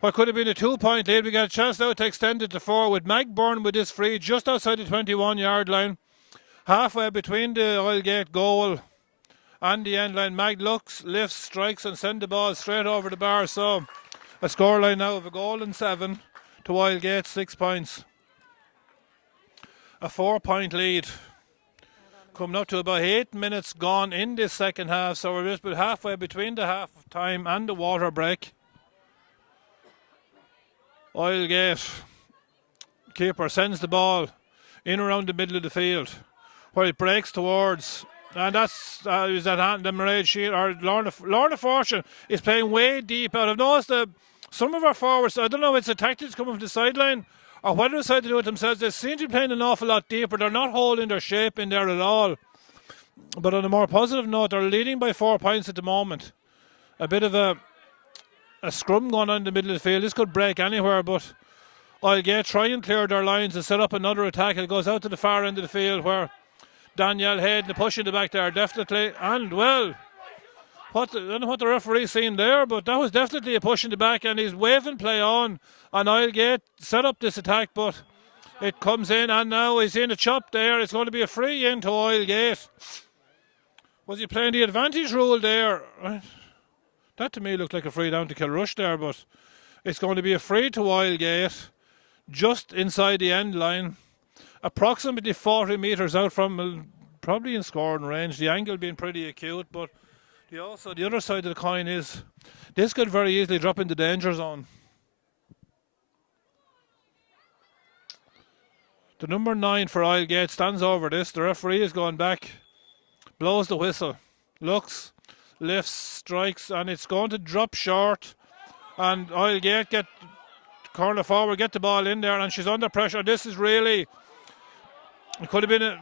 what could have been a 2-point lead, we got a chance now to extend it to 4 with Mag Byrne with this free just outside the 21-yard line, halfway between the Islegate goal and the end line. Mag looks, lifts, strikes, and send the ball straight over the bar. So, a scoreline now of a goal and 7 to Islegate, 6 points. A 4-point lead. Coming up to about 8 minutes gone in this second half, so we're just about halfway between the half time and the water break. Islegate keeper sends the ball in around the middle of the field, where it breaks towards, and that's is that the Mairead Sheehan or Lorna Fortune is playing way deep out. I've noticed that some of our forwards, I don't know if it's the tactics coming from the sideline or whether they decide to do it themselves, they seem to be playing an awful lot deeper. They're not holding their shape in there at all. But on a more positive note, they're leading by 4 points at the moment. A bit of a scrum going on in the middle of the field. This could break anywhere, but Islegate try and clear their lines and set up another attack. It goes out to the far end of the field where Danielle Hayden pushing the back there, definitely. And, well, I don't know what the referee's seen there, but that was definitely a push in the back, and he's waving play on. And Islegate set up this attack, but it comes in, and now he's in a chop there. It's going to be a free in to Islegate. Was he playing the advantage rule there? That to me looked like a free down to Kilrush there, but it's going to be a free to Islegate, just inside the end line, approximately 40 metres out from, probably in scoring range. The angle being pretty acute, but the other side of the coin is this could very easily drop in the danger zone. The number 9 for Islegate stands over this. The referee is going back, blows the whistle, looks, lifts, strikes, and it's going to drop short. And Islegate get corner forward, get the ball in there, and she's under pressure. This is really, it could have been,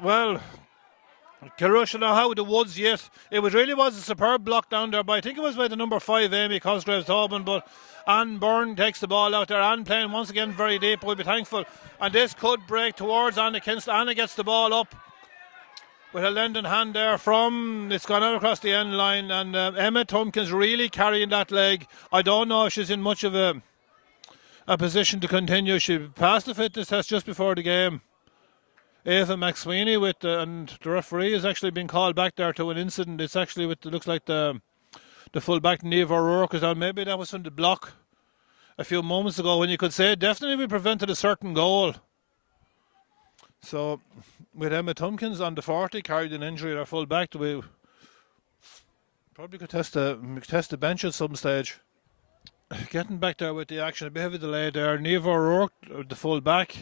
Kilrush don't know how the woods yet. It really was a superb block down there, but I think it was by the number 5, Amy Cosgraves-Tobin, but Anne Byrne takes the ball out there. Anne playing once again very deep, we'll be thankful. And this could break towards Anna Kinston. Anna gets the ball up with a lending hand there it's gone out across the end line, and Emma Tompkins really carrying that leg. I don't know if she's in much of a position to continue. She passed the fitness test just before the game. Ava McSweeney with and the referee has actually been called back there to an incident. It's actually with looks like the full back Niamh O'Rourke is on. Maybe that was from the block a few moments ago when you could say definitely we prevented a certain goal. So with Emma Tompkins on the 40 carried an injury at our full back, we probably could test the bench at some stage. Getting back there with the action, a bit of a delay there. Niamh O'Rourke, the full back,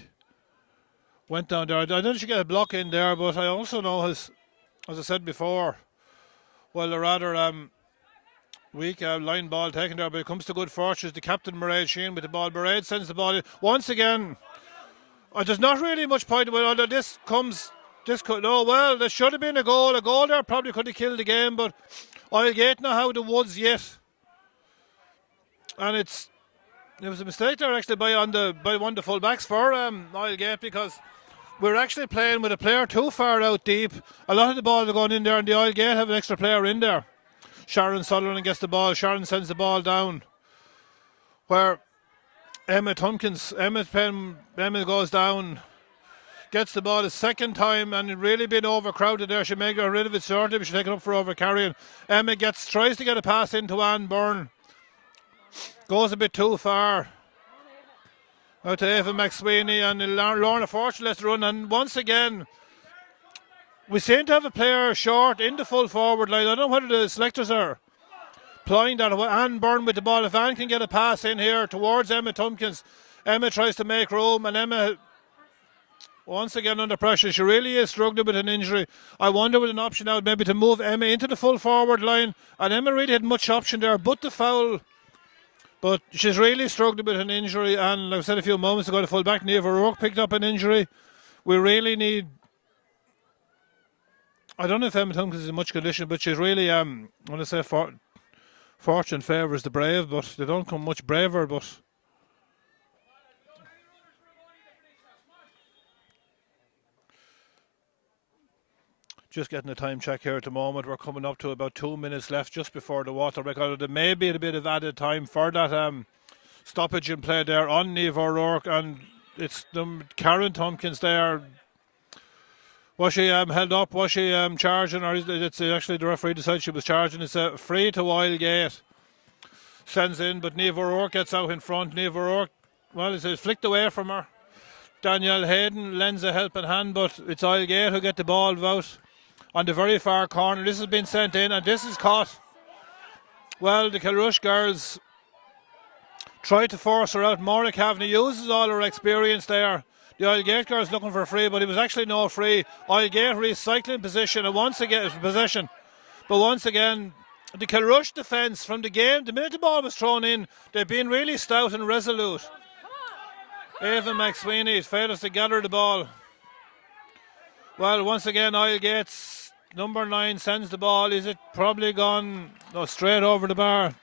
went down there. I don't think she got a block in there, but I also know, as I said before, well, a rather weak line ball taken there, but it comes to good fortune. The captain, Mairead Sheehan, with the ball. Mairead sends the ball in. Once again, there's not really much point. Well, there should have been a goal. A goal there probably could have killed the game, but Islegate know how the woods yet. And it was a mistake there actually by one of the full backs for Islegate, because we're actually playing with a player too far out deep. A lot of the balls are going in there, and the Islegate have an extra player in there. Sharon Sutherland gets the ball. Sharon sends the ball down where Emma goes down, gets the ball a second time, and it really been overcrowded there. She may get rid of it shortly, but she take it up for overcarrying. Emma tries to get a pass into Anne Byrne. Goes a bit too far. Out to Ava McSweeney, and Lorna Fortune lets run. And once again, we seem to have a player short in the full forward line. I don't know whether the selectors are plying that. Anne Byrne with the ball. If Anne can get a pass in here towards Emma Tompkins, Emma tries to make room, and Emma once again under pressure. She really is struggling with an injury. I wonder with an option out maybe to move Emma into the full forward line, and Emma really had much option there but the foul. But she's really struggled with an injury, and like I said a few moments ago, the full back Niamh O'Rourke picked up an injury. We really need, I don't know if Emma Tompkins is in much condition, but she's really, I want to say fortune favours the brave, but they don't come much braver. But just getting a time check here at the moment. We're coming up to about 2 minutes left just before the water break. There may be a bit of added time for that stoppage in play there on Niamh O'Rourke, and it's Karen Tompkins there. Was she held up? Was she charging? Or it's actually the referee decided she was charging. It's a free to Islegate. Sends in, but Niamh O'Rourke gets out in front. Niamh O'Rourke, well, it's flicked away from her. Danielle Hayden lends a helping hand, but it's Islegate who get the ball out on the very far corner. This has been sent in, and this is caught. Well, the Kilrush girls tried to force her out. Maura Kavanagh uses all her experience there. The Islegate girls looking for a free, but it was actually no free. Islegate recycling position, and once again possession. But once again, the Kilrush defence from the game, the minute the ball was thrown in, they've been really stout and resolute. Ava McSweeney fails to gather the ball. Well, once again, Islegate's number 9 sends the ball. Is it probably gone straight over the bar?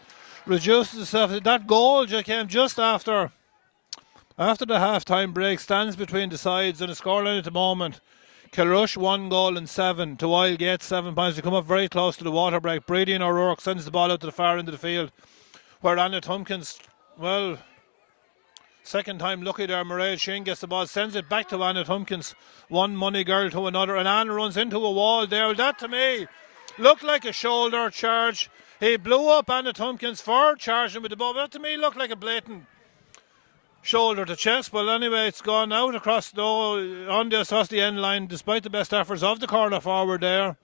Reduces itself. That goal just came just after the half-time break. Stands between the sides, and the scoreline at the moment: Kilrush 1 goal and 7 to Islegate 7 points. They come up very close to the water break. Brady and O'Rourke sends the ball out to the far end of the field, where Anna Tompkins, well, second time lucky there. Mairead Sheehan gets the ball, sends it back to Anna Tompkins. One money girl to another, and Anna runs into a wall there. That to me looked like a shoulder charge. He blew up Anna Tompkins for charging with the ball, but that to me looked like a blatant shoulder to chest. But anyway, it's gone out across the end line, despite the best efforts of the corner forward there.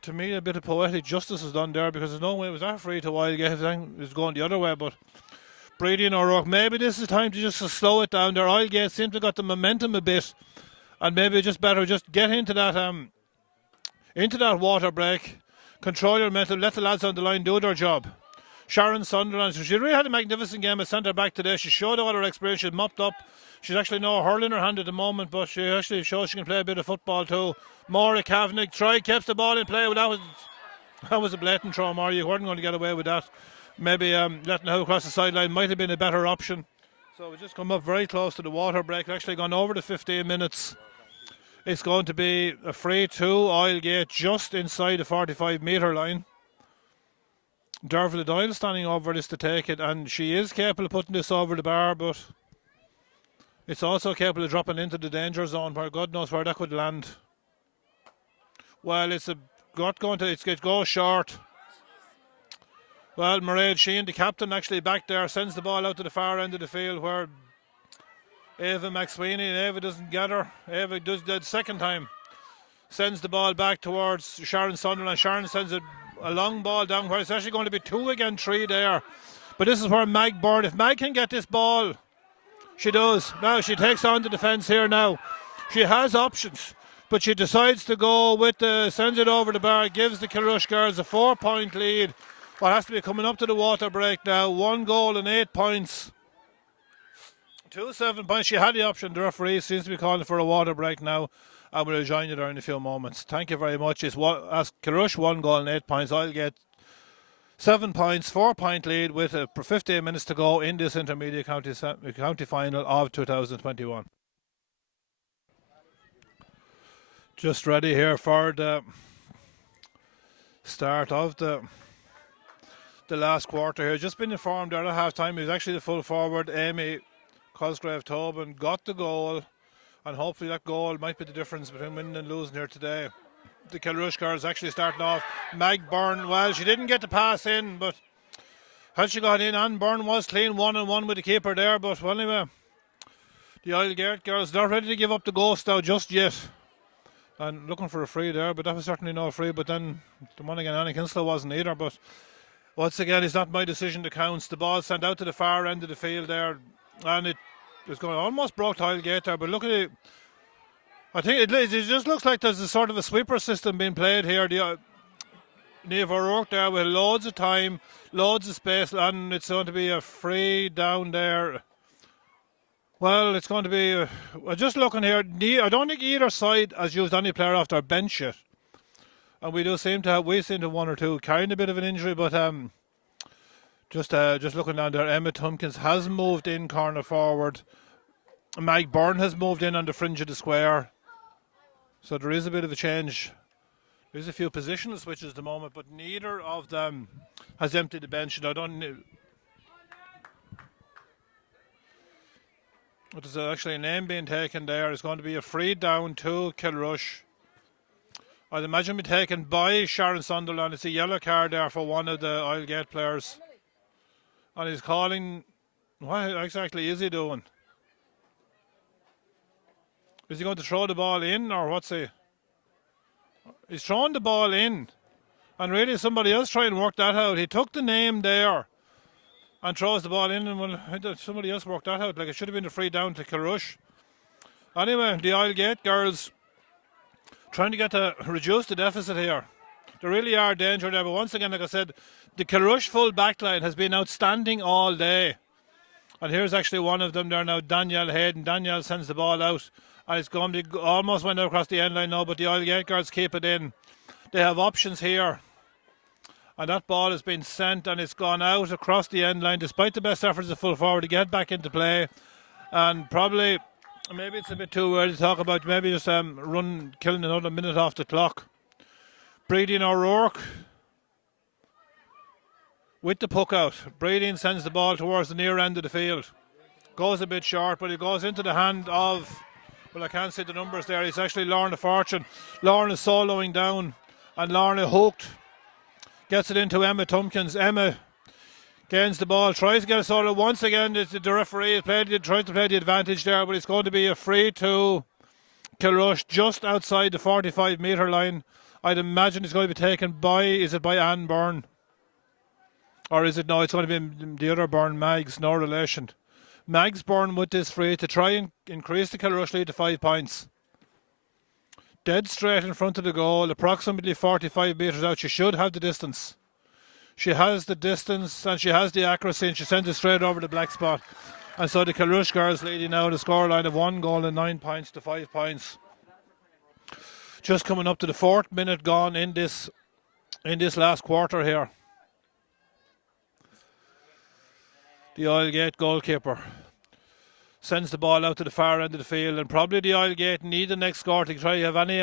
To me, a bit of poetic justice is done there, because there's no way it was that free to Islegate. It was going the other way, but Brady and O'Rourke, maybe this is time to just slow it down there. Islegate seem to have got the momentum a bit, and maybe just better just get into that water break, control your momentum, let the lads on the line do their job. Sharon Sunderland, she really had a magnificent game at centre back today. She showed all her experience. She's mopped up. She's actually no hurl in her hand at the moment, but she actually shows she can play a bit of football too. Maura Kavanagh keeps the ball in play. Well, that was a blatant throw, Maura. You weren't going to get away with that. Maybe letting her across the sideline might have been a better option. So we just come up very close to the water break. We've actually gone over the 15 minutes. It's going to be a free to Islegate just inside the 45-metre line. Dervla Doyle standing over this to take it, and she is capable of putting this over the bar, but It's also capable of dropping into the danger zone where God knows where that could land. Well, it's it goes short. Well, Mairead Sheehan, the captain, actually back there, sends the ball out to the far end of the field where Ava McSweeney, Ava doesn't get her. Ava does that second time. Sends the ball back towards Sharon Sunderland. Sharon sends a long ball down where it's actually going to be 2 again, 3 there. But this is where Mag Byrne, if Mag can get this ball, she does. Now she takes on the defence here now. She has options, but she decides to go with sends it over the bar, gives the Kilrush girls a 4-point lead. What has to be coming up to the water break now. 1 goal and 8 points. 7 points. She had the option. The referee seems to be calling for a water break now. And we'll join you there in a few moments. Thank you very much. As Kilrush 1 goal and 8 points, I'll get 7 points, 4-point lead with 15 minutes to go in this intermediate county final of 2021. Just ready here for the start of the last quarter here. Just been informed there at half time. It was actually the full forward, Amy Cosgrave-Tobin, got the goal. And hopefully that goal might be the difference between winning and losing here today. The Kilrush girls actually starting off. Mag Byrne, well, she didn't get the pass in, but had she got in, Anne Byrne was clean 1-on-1 with the keeper there. But well, anyway, the Islegate girls not ready to give up the ghost now just yet. And looking for a free there, but that was certainly no free. But then the one again, Annie Kinsella wasn't either. But once again, it's not my decision that counts. The ball sent out to the far end of the field there, and it was going almost broke Islegate there, but look at it. I think it just looks like there's a sort of a sweeper system being played here. Niamh O'Rourke there with loads of time, loads of space, and it's going to be a free down there. Well, it's going to be. Just looking here, I don't think either side has used any player off their bench yet, and we seem to have 1 or 2 carrying a bit of an injury, but just looking down there, Emma Tompkins has moved in corner forward. Mag Byrne has moved in on the fringe of the square. So there is a bit of a change. There's a few positional switches at the moment, but neither of them has emptied the bench. And there's actually a name being taken there. It's going to be a free down to Kilrush. I'd imagine be taken by Sharon Sunderland. It's a yellow card there for one of the Islegate players. And he's calling. What exactly is he doing? Is he going to throw the ball in, or what's he? He's throwing the ball in. And really somebody else try and work that out. He took the name there and throws the ball in, and well, somebody else worked that out. Like, it should have been a free down to Kilrush. Anyway, the Islegate girls trying to get to reduce the deficit here. They really are danger there, but once again, like I said, the Kilrush full backline has been outstanding all day. And here's actually one of them there now, Danielle Hayden. Danielle sends the ball out, and it's going to be almost went across the end line now, but the Islegate girls keep it in. They have options here. And that ball has been sent, and it's gone out across the end line, despite the best efforts of full forward to get back into play. And probably, maybe it's a bit too early to talk about, maybe just killing another minute off the clock. Breeding O'Rourke with the puck out. Breeding sends the ball towards the near end of the field. Goes a bit short, but it goes into the hand of, well, I can't see the numbers there. It's actually Lorna Fortune. Lorna soloing down, and Lorna hooked. Gets it into Emma Tompkins. Emma gains the ball, tries to get a solo. Once again, the referee tries to play the advantage there, but it's going to be a free to Kilrush just outside the 45-metre line. I'd imagine it's going to be taken by, is it by Anne Byrne? Or is it, no, it's going to be the other Byrne, Mags, no relation. Mags Byrne with this free to try and increase the Kilrush lead to 5 points. Dead straight in front of the goal, approximately 45 metres out. She should have the distance. She has the distance and she has the accuracy, and she sends it straight over the black spot. And so the Kilrush girls leading now the scoreline of 1 goal and 9 points to 5 points. Just coming up to the 4th minute gone in this last quarter here. The Islegate goalkeeper sends the ball out to the far end of the field, and probably the Islegate need the next score to try to have any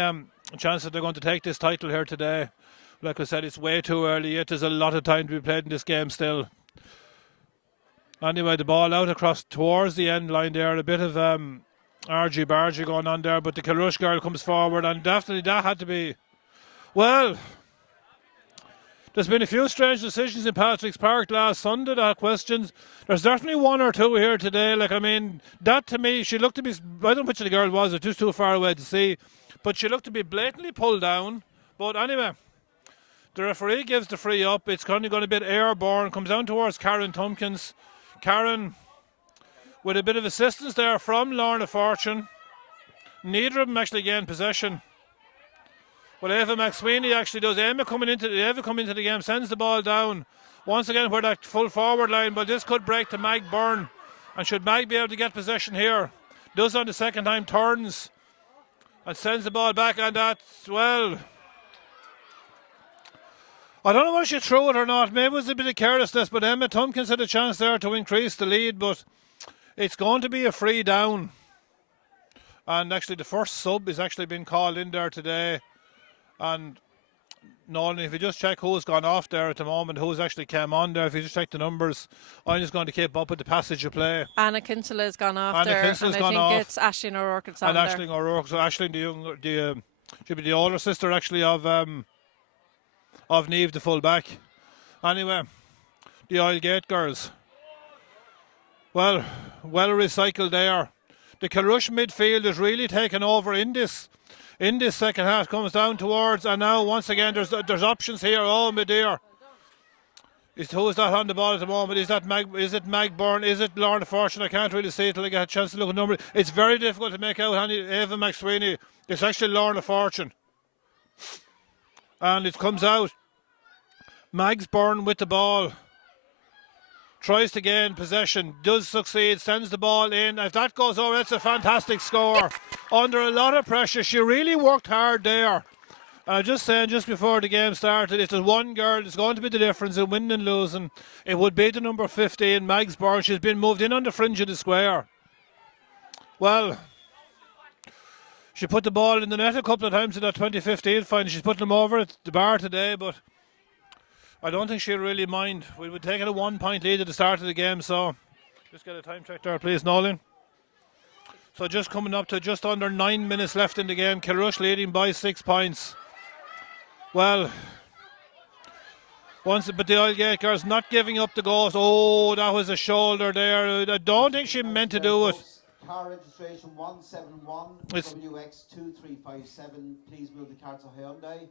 chance that they're going to take this title here today. Like I said, it's way too early yet. There's a lot of time to be played in this game still. Anyway, the ball out across towards the end line there. A bit of argy-bargy going on there, but the Kilrush girl comes forward, and definitely that had to be... Well, there's been a few strange decisions in Patrick's Park last Sunday that questions. There's definitely one or two here today. Like, I mean, that to me, she looked to be... I don't know which the girl was. It's just too far away to see. But she looked to be blatantly pulled down. But anyway, the referee gives the free up. It's kind of going a bit airborne. Comes down towards Karen Tompkins. Karen, with a bit of assistance there from Lorna Fortune. Neither of them actually gained possession. Well, Ava McSweeney actually does. Ava coming into the game, sends the ball down. Once again, where that full forward line, but this could break to Mag Byrne. And should Mag be able to get possession here? Does on the second time, turns and sends the ball back, and that's, well... I don't know whether she threw it or not. Maybe it was a bit of carelessness, but Emma Tompkins had a chance there to increase the lead, but it's going to be a free down. And actually the first sub is actually been called in there today. And Nolan, if you just check who's gone off there at the moment, who's actually came on there, if you just check the numbers, I'm just going to keep up with the passage of play. Anna Kinsella gone off Anna there, Kinsella's and I gone think off. it's Aisling O'Rourke that's on And there. Aisling O'Rourke, so Aisling, should be the older sister actually of Niamh, the full back. Anyway, the Oilgate girls. Well recycled there. The Kilrush midfield is really taken over in this second half. Comes down towards, and now once again there's options here. Oh my dear. Who is that on the ball at the moment? Is it Mag Byrne? Is it Lorna Fortune? I can't really see it till I get a chance to look at the number. It's very difficult to make out Ava McSweeney. It's actually Lorna Fortune. And it comes out. Mags Byrne with the ball. Tries to gain possession. Does succeed. Sends the ball in. If that goes over, that's a fantastic score. Under a lot of pressure. She really worked hard there. And I'm just saying, just before the game started, if there's one girl that's going to be the difference in winning and losing, it would be the number 15, Mags Byrne. She's been moved in on the fringe of the square. Well, she put the ball in the net a couple of times in that 2015 final. She's putting them over at the bar today, but I don't think she'll really mind. We would take it a 1 point lead at the start of the game, so just get a time check there, please, Nolan. So just coming up to just under 9 minutes left in the game. Kilrush leading by 6 points. Well, but the Oilgate girls not giving up the goals. Oh, that was a shoulder there. I don't think she meant to do it. Car registration 171 WX2357. Please move the car to Hyundai.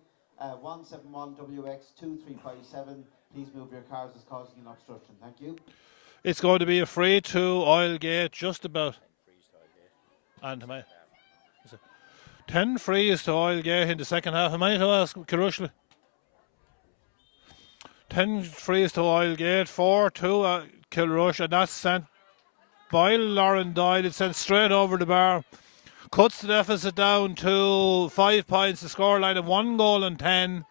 171 WX2357. Please move your cars as causing an obstruction. Thank you. It's going to be a free to Oilgate, just about. And 10 frees to Oilgate in the second half. Am I to ask Kilrush? 10 frees to Oilgate, 4 to Kilrush, and that's sent by Lauren Doyle. It's sent straight over the bar. Cuts the deficit down to 5 points. The scoreline of 1 goal and 10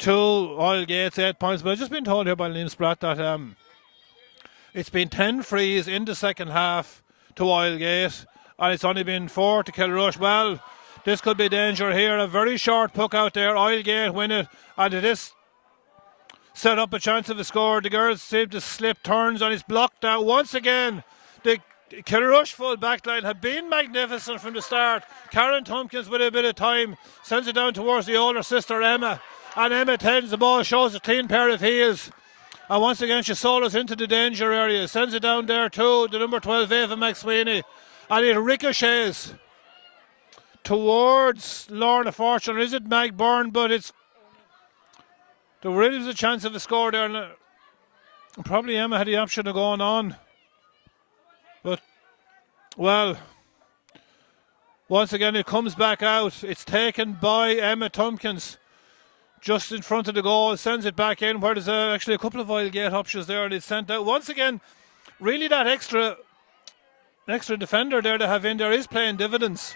to Oilgate's 8 points. But I've just been told here by Liam Spratt that it's been 10 frees in the second half to Oilgate, and it's only been 4 to Kilrush. Well, this could be danger here. A very short puck out there. Oilgate win it, and it is set up a chance of a score. The girls seem to slip, turns, and it's blocked out once again. The Kilrush full back line have been magnificent from the start. Karen Tompkins with a bit of time sends it down towards the older sister Emma, and Emma tends the ball, shows a clean pair of heels, and once again she solos into the danger area, sends it down there to the number 12 Ava McSweeney, and it ricochets towards Lorna Fortune. Is it Mag Byrne? But it's there really was a chance of a score there, and probably Emma had the option of going on. But, well, once again it comes back out. It's taken by Emma Tompkins just in front of the goal, sends it back in where there's actually a couple of Oilgate options there, and it's sent out. Once again, really that extra defender there to have in there is playing dividends.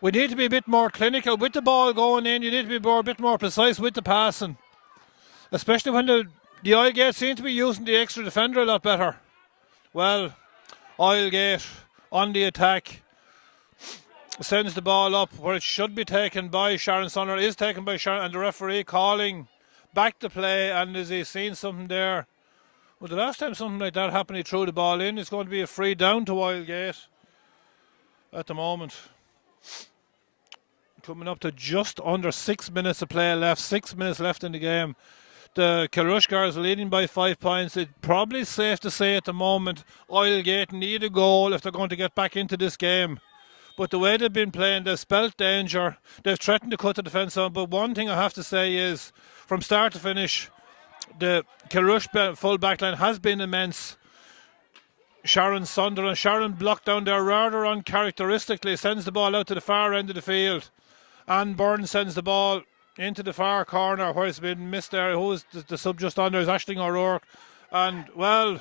We need to be a bit more clinical with the ball going in. You need to be a bit more precise with the passing, especially when the Oilgate seem to be using the extra defender a lot better. Well, Oilgate on the attack sends the ball up where it should be taken by Sharon Sonner. Is taken by Sharon, and the referee calling back to play. And has he seen something there? Well, the last time something like that happened, he threw the ball in. It's going to be a free down to Wildgate at the moment. Coming up to just under 6 minutes of play left. 6 minutes left in the game. The Kilrush girls are leading by 5 points. It's probably safe to say at the moment Wildgate need a goal if they're going to get back into this game. But the way they've been playing, they've spelt danger. They've threatened to cut the defence on. But one thing I have to say is, from start to finish, the Kilrush full back line has been immense. Sharon Sunderland. Sharon blocked down there rather uncharacteristically. Sends the ball out to the far end of the field. Anne Byrne sends the ball into the far corner where it's been missed there. Who is the sub just on there is Aisling O'Rourke. And, well,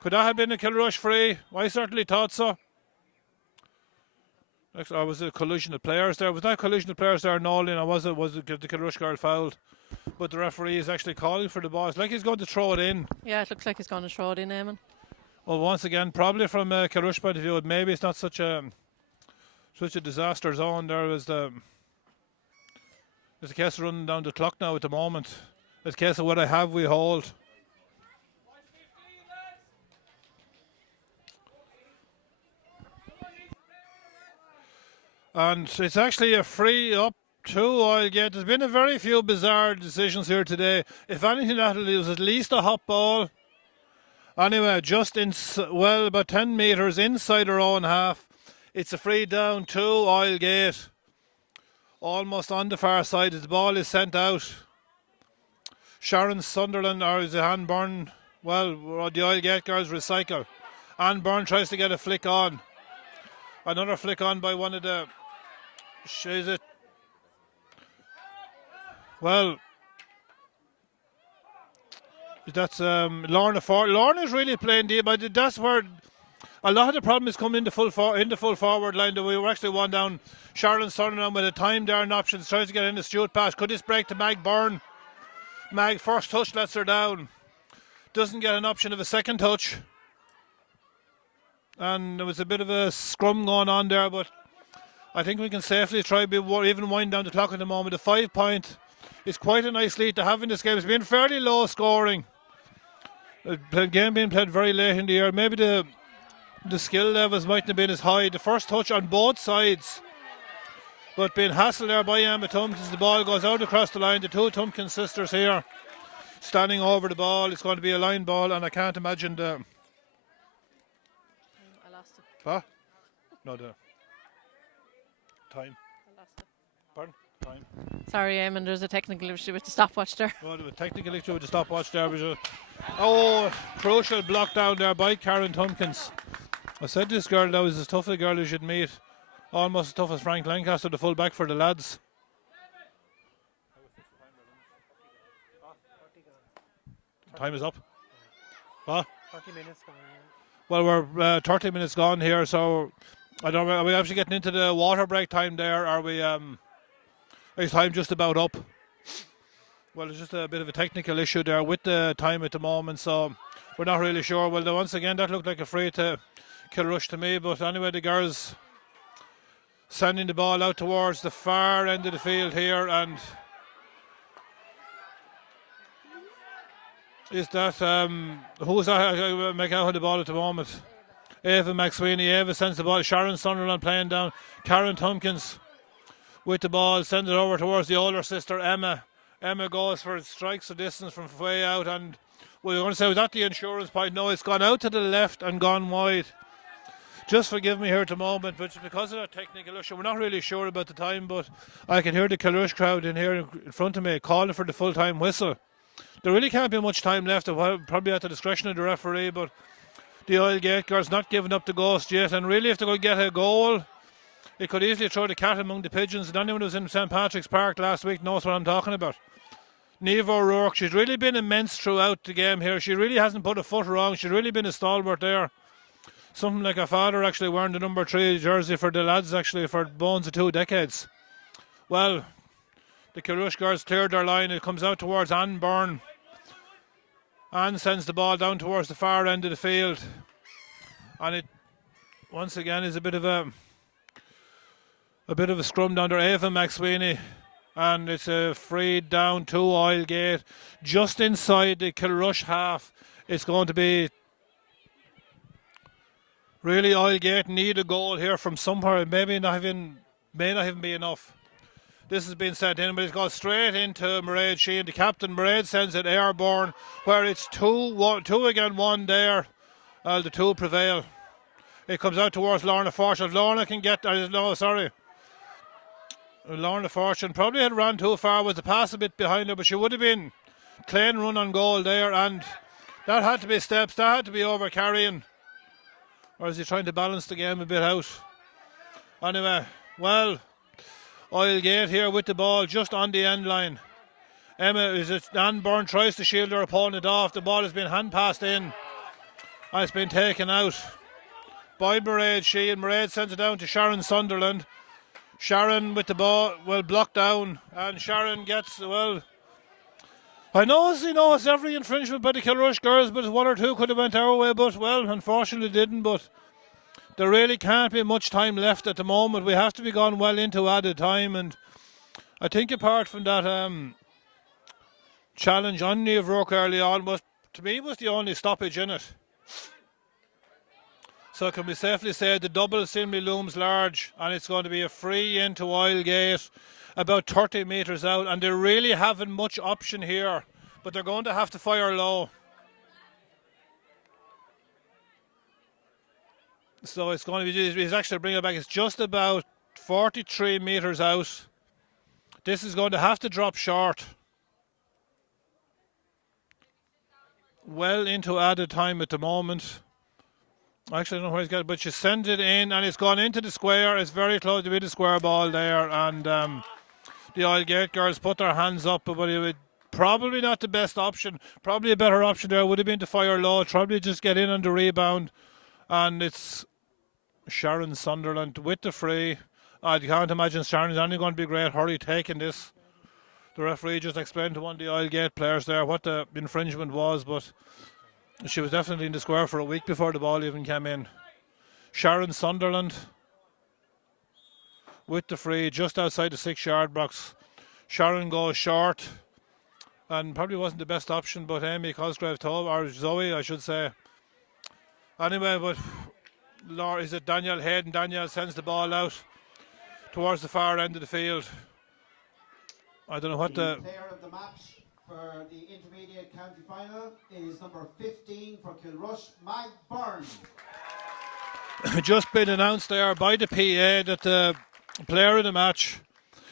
could that have been a Kilrush free? I certainly thought so. Or was it a collision of players there? Was that a collision of players there, Nolan, or was it the Kilrush girl fouled? But the referee is actually calling for the ball. It's like he's going to throw it in. Yeah, it looks like he's going to throw it in, Eamon. Well, once again, probably from a Kilrush point of view, maybe it's not such a disaster zone. There's a case of running down the clock now at the moment. It's a case of what I have, we hold. And it's actually a free up to Wildgate. There's been a very few bizarre decisions here today. If anything, that was at least a hot ball. Anyway, just about 10 metres inside our own half. It's a free down to Wildgate. Almost on the far side as the ball is sent out. Sharon Sunderland, or is it Anne Byrne? Well, the Wildgate girls recycle. Anne Byrne tries to get a flick on. Another flick on by one of the... Is it? Well, that's Lorna Ford. Lorna's really playing deep, but that's where a lot of the problem is coming in the full forward line. That we were actually one down. Sharon Sunderland with a time down options, tries to get in the Stewart pass. Could this break to Mag Byrne? Mag first touch lets her down. Doesn't get an option of a second touch. And there was a bit of a scrum going on there, but I think we can safely try even wind down the clock at the moment. The 5 point is quite a nice lead to have in this game. It's been fairly low scoring. The game being played very late in the year. Maybe the skill levels mightn't have been as high. The first touch on both sides, but being hassled there by Emma Tompkins. The ball goes out across the line. The two Tompkins sisters here standing over the ball. It's going to be a line ball, and I can't imagine the... I lost it. Huh? No, the time. I lost it. Pardon? Time. Sorry, Eamon, there's a technical issue with the stopwatch there. Well, there was a technical issue with the stopwatch there. Crucial block down there by Karen Tompkins. I said this girl now is as tough a girl as you'd meet. Almost as tough as Frank Lancaster, the full back for the lads. Time is up. What? 30 minutes gone. Well, we're 30 minutes gone here, so I don't know. Are we actually getting into the water break time there? Are we? Is time just about up? Well, it's just a bit of a technical issue there with the time at the moment, so we're not really sure. Well, once again, that looked like a free to Kilrush to me, but anyway, the girls sending the ball out towards the far end of the field here, and is that who's that making out the ball at the moment? Ava McSweeney. Ava sends the ball. Sharon Sunderland playing down. Karen Tompkins with the ball, sends it over towards the older sister Emma. Emma goes for strikes a distance from way out, and we were going to say, was that the insurance point? No, it's gone out to the left and gone wide. Just forgive me here at the moment, but because of that technical issue, we're not really sure about the time, but I can hear the Kilrush crowd in here in front of me calling for the full-time whistle. There really can't be much time left, probably at the discretion of the referee, but the Oilgate girls not giving up the ghost yet, and really if they're going to get a goal, it could easily throw the cat among the pigeons, and anyone who was in St. Patrick's Park last week knows what I'm talking about. Niamh O'Rourke, she's really been immense throughout the game here. She really hasn't put a foot wrong. She's really been a stalwart there. Something like her father actually wearing the number 3 jersey for the lads actually for bones of 2 decades. Well, the Kilrush girls cleared their line. It comes out towards Anne Byrne. Anne sends the ball down towards the far end of the field. And it once again is a bit of a scrum down there. Ava McSweeney. And it's a free down to Oilgate. Just inside the Kilrush half. it's going to be really Oilgate need a goal here from somewhere. May not even be enough. This has been sent in, but it's gone straight into Mairead Sheehan. The captain, Mairead, sends it airborne, where it's 2 against 1 there. The 2 prevail. It comes out towards Lorna Fortune. Lorna can get... Lorna Fortune probably had run too far, was the pass a bit behind her, but she would have been clean run on goal there, and that had to be steps, that had to be over carrying. Or is he trying to balance the game a bit out? Anyway, well, Oilgate here with the ball just on the end line. Anne Byrne tries to shield her opponent off. The ball has been hand passed in, and it's been taken out by Mairead Sheehan. Mairead sends it down to Sharon Sunderland. Sharon with the ball, blocked down, and Sharon gets, I know it's every infringement by the Kilrush girls, but 1 or 2 could have went our way, but, unfortunately didn't, but there really can't be much time left at the moment. We have to be gone well into added time, and I think apart from that challenge on Niamh Rourke early on, was the only stoppage in it. So can we safely say the double simply looms large, and it's going to be a free into Oilgate about 30 metres out, and they really haven't much option here, but they're going to have to fire low. So it's going to be, he's actually bringing it back, it's just about 43 metres out. This is going to have to drop short. Well into added time at the moment. Actually, I don't know where he's got it, but she sends it in, and it's gone into the square. It's very close to be the square ball there, and the Oilgate girls put their hands up, but it would probably not the best option. Probably a better option there would have been to fire low, probably just get in on the rebound, and it's Sharon Sunderland with the free. I can't imagine Sharon's only going to be a great hurry taking this. The referee just explained to one of the Oilgate players there what the infringement was, but she was definitely in the square for a week before the ball even came in. Sharon Sunderland with the free just outside the 6-yard box. Sharon goes short, and probably wasn't the best option, but Amy Cosgrave told, or Zoe I should say. Anyway, but is it Danielle Hayden? Danielle sends the ball out towards the far end of the field. I don't know what the player of the match for the intermediate county final is number 15 for Kilrush, Mag Byrne. Just been announced there by the PA that the player of the match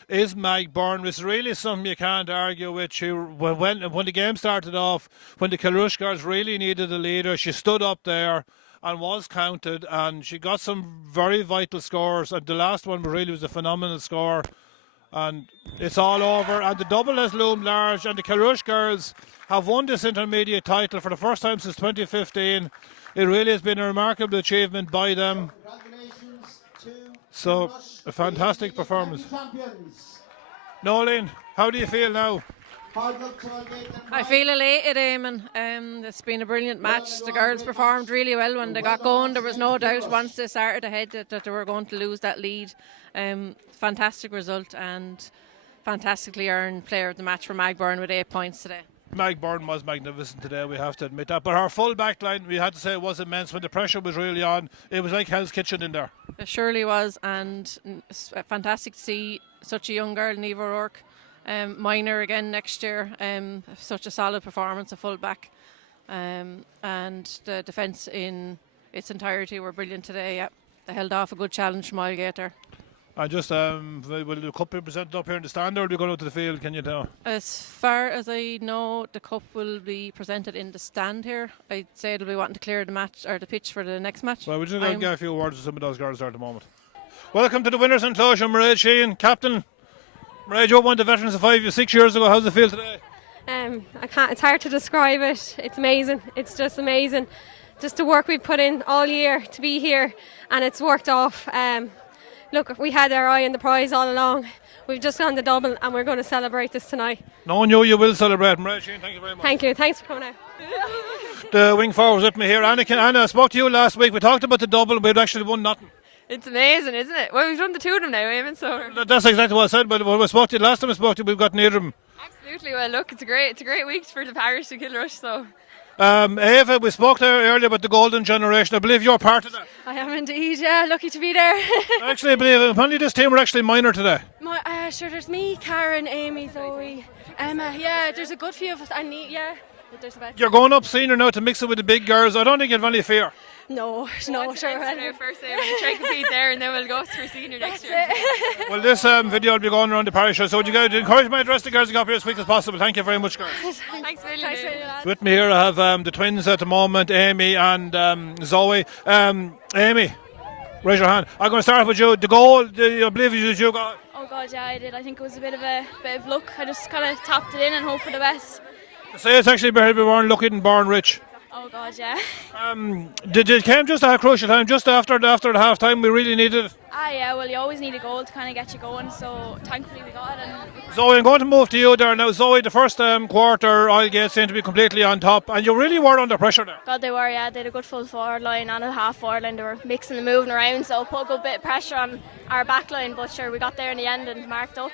is Mag Byrne. It's really something you can't argue with. When the game started off, when the Kilrush girls really needed a leader, she stood up there and was counted, and she got some very vital scores, and the last one really was a phenomenal score. And it's all over, and the double has loomed large, and the Kilrush girls have won this intermediate title for the first time since 2015. It really has been a remarkable achievement by them. Congratulations to So, Kilrush, a fantastic the performance. champions. Nolene, how do you feel now? Hard luck to Oilgate and I feel elated, Eamon. It's been a brilliant match. The girls performed really well when they got going. There was no doubt once they started ahead that they were going to lose that lead. Fantastic result, and fantastically earned player of the match for Mag Byrne with 8 points today. Mag Byrne was magnificent today, we have to admit that. But our full back line, we had to say, it was immense. When the pressure was really on, it was like Hell's Kitchen in there. It surely was, and it's fantastic to see such a young girl, Niamh Rourke, minor again next year. Such a solid performance, a full back. And the defence in its entirety were brilliant today. Yeah. They held off a good challenge from Oilgate there. And just, will the cup be presented up here in the stand, or will we go out to the field, can you tell? As far as I know, the cup will be presented in the stand here. I'd say it'll be wanting to clear the match or the pitch for the next match. Well, we're just going to get a few words with some of those girls there at the moment. Welcome to the winners' enclosure, Mairead Sheehan, captain. Mairead, you won the Veterans of 6 years ago. How's it feel today? It's hard to describe it. It's amazing. It's just amazing. Just the work we've put in all year to be here, and it's worked off. Look, we had our eye on the prize all along. We've just gone the double, and we're going to celebrate this tonight. Knowing you will celebrate. Mairead Sheehan, thank you very much. Thank you. Thanks for coming out. The wing forwards with me here. Anna, I spoke to you last week. We talked about the double, and we'd actually won nothing. It's amazing, isn't it? Well, we've done the two of them now, Eamon, so... That's exactly what I said, but when we spoke to you last time we spoke to you, we've got neither of them. Absolutely. Well, look, it's a great week for the parish to Kilrush, so Ava, we spoke there earlier about the golden generation. I believe you're part of that. I am indeed, yeah, lucky to be there. Actually, I believe apparently this team were actually minor today. Sure, there's me, Karen, Amy, Zoe, Emma, yeah, there's a good few of us, and there's about... You're going up senior now to mix it with the big girls. I don't think you've any fear. No, sure. Our first day, we'll try to compete there, and then we'll go for senior next year. Well, this video will be going around the parish, so would you guys encourage my address the girls to go up here as quick as possible? Thank you very much, girls. Thanks, William. With me here I have the twins at the moment, Amy and Zoe. Amy, raise your hand. I'm going to start with you. The goal, I believe you got. Oh God, yeah, I did. I think it was a bit of luck. I just kind of tapped it in and hope for the best. To say it's actually better to be born lucky than born rich. Oh God, yeah. Did it came just at a crucial time, just after the half time? We really needed it. Yeah. Well, you always need a goal to kind of get you going. So thankfully we got it. And Zoe, I'm going to move to you there now. Zoe, the first quarter, Aldgate seemed to be completely on top, and you really were under pressure there. God, they were. Yeah, they had a good full forward line and a half forward line. They were mixing and moving around, so put a good bit of pressure on our back line. But sure, we got there in the end and marked up.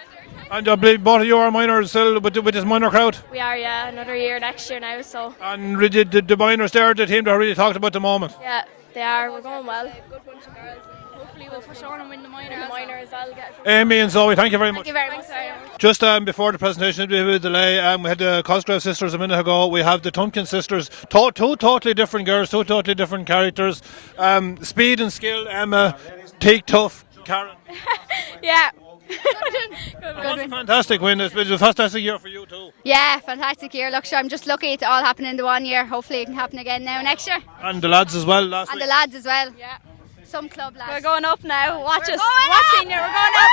And I believe both of you are minors still with this minor crowd. We are, yeah. Another year next year now. So. And the minors there, the team that really talked about the moment. Yeah, they are. We're going well. Good bunch of girls. Hopefully we'll for sure and win the minor. As well. Amy and Zoe, thank you very much. Thank you very much. Just before the presentation, we had a delay. We had the Cosgrave sisters a minute ago. We have the Tompkins sisters. Two totally different girls, two totally different characters. Speed and skill, Emma. Teak tough, Karen. Yeah. Good. Fantastic win. It's been a fantastic year for you too. Yeah, fantastic year. Look, sure, I'm just lucky it all happened in the 1 year. Hopefully it can happen again now next year. And the lads as well last And week. the lads as well. Yeah. Some club lads. We're going up now. Watch We're us. going Watch up. senior. We're going up.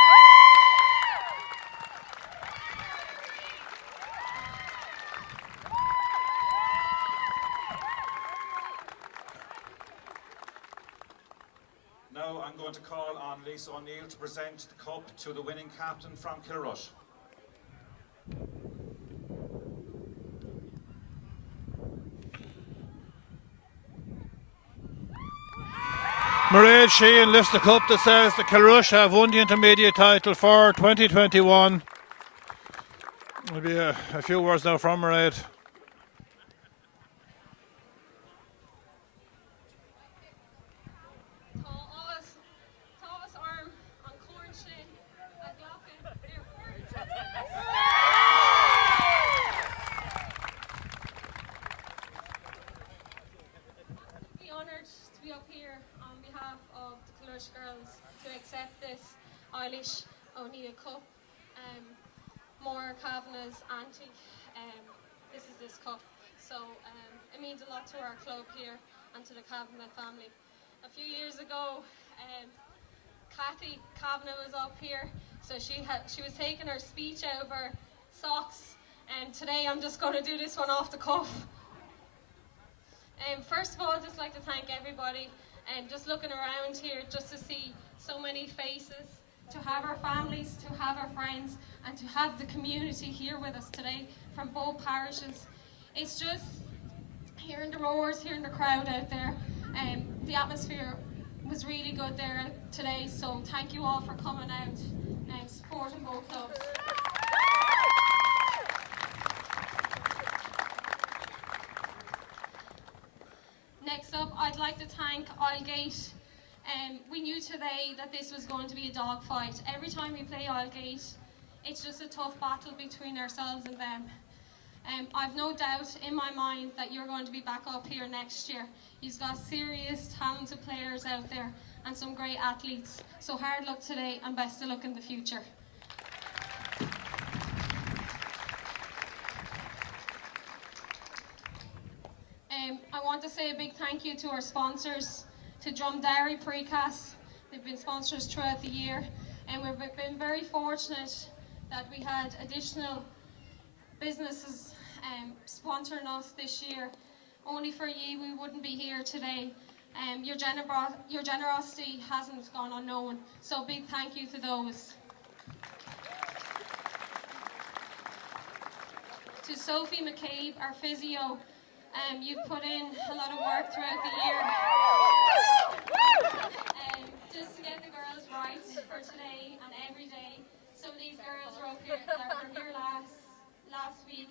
Now I'm going to call on Lisa O'Neill to present the cup to the winning captain from Kilrush. Mairead Sheehan lifts the cup that says the Kilrush have won the intermediate title for 2021. There'll be a few words now from Mairead. Girls to accept this Eilish O'Neill Cup. More Kavanagh's auntie. This cup. So it means a lot to our club here and to the Kavanagh family. A few years ago, Kathy Kavanagh was up here, so she was taking her speech out of her socks, and today I'm just going to do this one off the cuff. First of all, I'd just like to thank everybody. And just looking around here, just to see so many faces, to have our families, to have our friends, and to have the community here with us today from both parishes. It's just hearing the roars, hearing the crowd out there. The atmosphere was really good there today, so thank you all for coming out and supporting both clubs. Next up, I'd like to thank Aldgate. We knew today that this was going to be a dogfight. Every time we play Aldgate, it's just a tough battle between ourselves and them. I've no doubt in my mind that you're going to be back up here next year. You've got serious, talented players out there and some great athletes. So hard luck today and best of luck in the future. I want to say a big thank you to our sponsors, to Drumdairy Precast. They've been sponsors throughout the year, and we've been very fortunate that we had additional businesses sponsoring us this year. Only for you, we wouldn't be here today. Your generosity hasn't gone unknown, so big thank you to those. To Sophie McCabe, our physio, you've put in a lot of work throughout the year just to get the girls right for today and every day. Some of these girls were up here, were here last week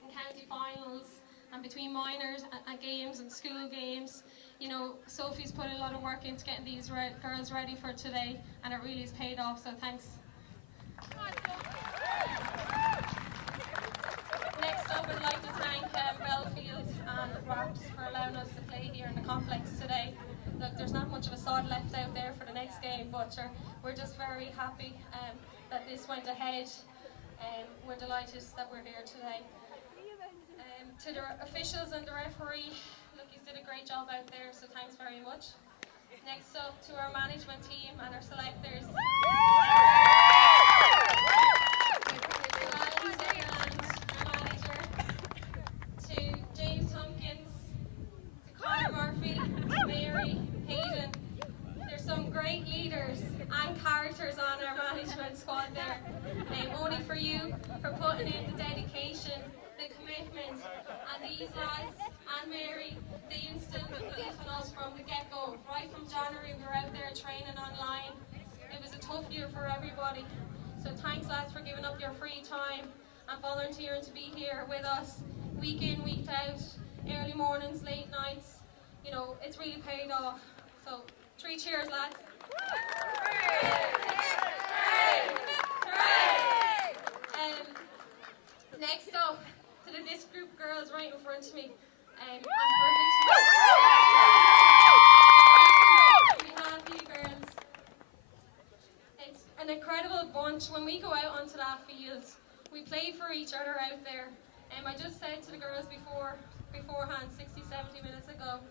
in county finals and between minors put a lot of work into getting these girls ready for today, and it really has paid off, so thanks. Next up, I'd like to thank Belfield and Raps for allowing us to play here in the complex today. Look, there's not much of a sod left out there for the next game, but we're just very happy that this went ahead. We're delighted that we're here today. To the officials and the referee, look, you did a great job out there, so thanks very much. Next up, to our management team and our selectors. To James Tompkins, to Conor Murphy, to Mary, Hayden. There's some great leaders and characters on our management squad there. Only for you for putting in the dedication, the commitment, and these lads and Mary, they instilled belief in us from the get-go. Right from January, we were out there training online. It was a tough year for everybody. So thanks, lads, for giving up your free time and volunteering to be here with us, week in, week out, early mornings, late nights. You know, it's really paid off. So 3 cheers, lads. Next up, to the disc group girls right in front of me. I'm perfect. We have you girls. It's an incredible bunch. When we go out onto that field, we play for each other out there. I just said to the girls beforehand, 60, 70 minutes ago,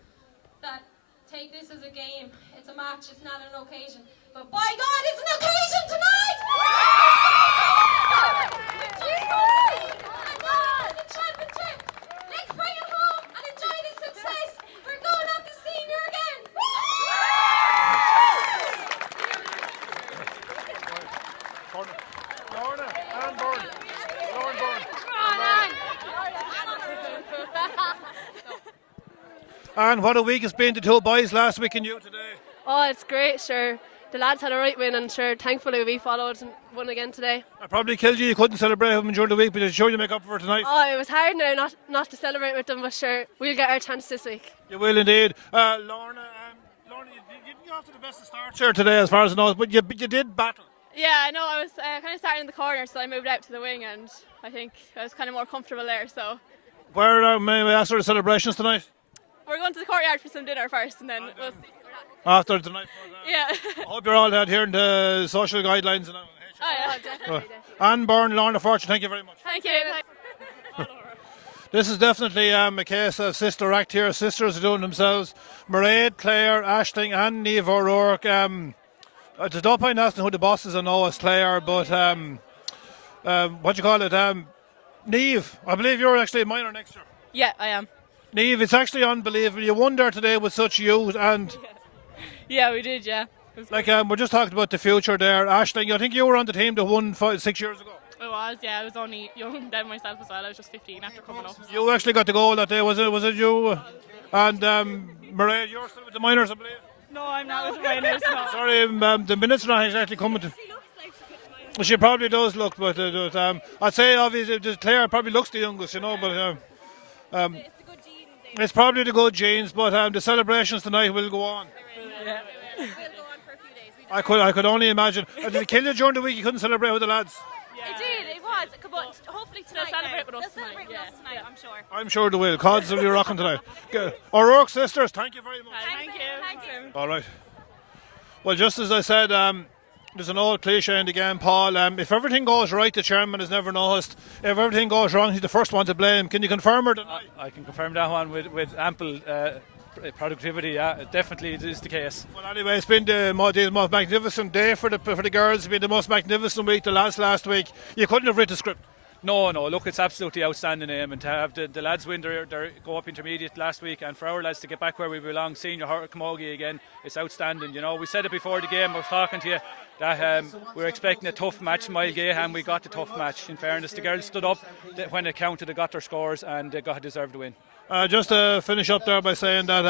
that take this as a game. It's a match, it's not an occasion. But by God, it's an occasion tonight! Let's bring it home and enjoy the success. We're going up to senior again. Lorna and Bourne. And what a week it's been to 2 boys last week and you today. Oh, it's great, sure. The lads had a right win, and sure, thankfully we followed and won again today. I probably killed you. You couldn't celebrate with them during the week, but it's sure you make up for it tonight. Oh, it was hard now not to celebrate with them, but sure, we'll get our chance this week. You will indeed. Lorna, you didn't get off to the best of start here today, as far as I know, but you did battle. Yeah, I know. I was kind of starting in the corner, so I moved out to the wing, and I think I was kind of more comfortable there. So Where may we ask for the celebrations tonight? we're going to the courtyard for some dinner first, and then we'll see. After tonight. Yeah. I hope you're all adhering to social guidelines and all. Oh, yeah, definitely. Anne Byrne, Lorna Fortune, thank you very much. Thank you. This is definitely a case of sister act here. Sisters are doing themselves. Mairead, Claire, Ashling and Niamh O'Rourke. There's no point asking who the boss is, I know it's Claire, but what do you call it? Niamh, I believe you're actually a minor next year. Yeah, I am. Niamh, it's actually unbelievable. You won there today with such youth, and Yeah, we did, yeah. like we're just talking about the future there. Ashling, I think you were on the team that won 6 years ago. It was, yeah. I was only young then myself as well. I was just 15 after coming up. You actually got the goal that day, was it you? And Mairead, you're still with the minors, I believe. No, I'm not with the minors, no. Sorry, the minutes are not exactly coming to. She probably does look, but I'd say obviously Claire probably looks the youngest, you know, but it's probably the good genes. But the celebrations tonight will go on. Yeah. I could only imagine. Did it kill you during the week? You couldn't celebrate with the lads. It did, it was. But hopefully tonight they'll celebrate with us tonight. Yeah. I'm sure. I'm sure they will. Cods will be rocking tonight. O'Rourke sisters, thank you very much. Thank you. All right. Well, just as I said, there's an old cliche in the game, Paul. If everything goes right, the chairman is never noticed. If everything goes wrong, he's the first one to blame. Can you confirm or deny? I can confirm that one with ample productivity. Yeah, definitely it is the case. Well, anyway, it's been the most magnificent day for the girls. It's been the most magnificent week. The last week, you couldn't have written the script. No, look, it's absolutely outstanding aim, and to have the lads win their go up intermediate last week, and for our lads to get back where we belong, senior Camogie again, it's outstanding. You know, we said it before the game. I was talking to you that we were expecting a tough match in Mile and we got the tough match. In fairness, the girls stood up when it counted, they got their scores, and they deserved the win. Just to finish up there by saying that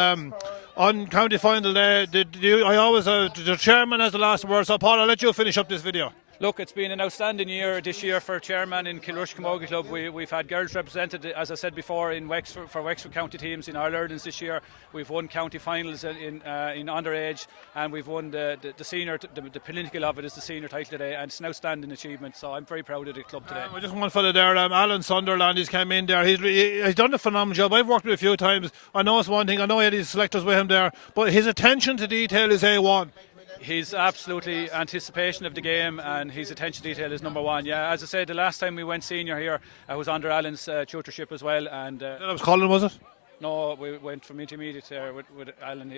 on county final day, the chairman has the last word. So Paul, I'll let you finish up this video. Look, it's been an outstanding year this year for chairman in Kilrush Camogie Club. We've had girls represented, as I said before, in Wexford, for Wexford county teams in All-Irelands this year. We've won county finals in underage, and we've won the senior, the pinnacle of it is the senior title today, and it's an outstanding achievement. So I'm very proud of the club today. Just one fella there, Alan Sunderland, he's come in there. He's done a phenomenal job. I've worked with him a few times. I know it's one thing, I know he had his selectors with him there, but his attention to detail is A1. He's absolutely anticipation of the game, and his attention to detail is number one. Yeah, as I said, the last time we went senior here, I was under Alan's tutorship as well. And that was Colin, was it? No, we went from intermediate with Alan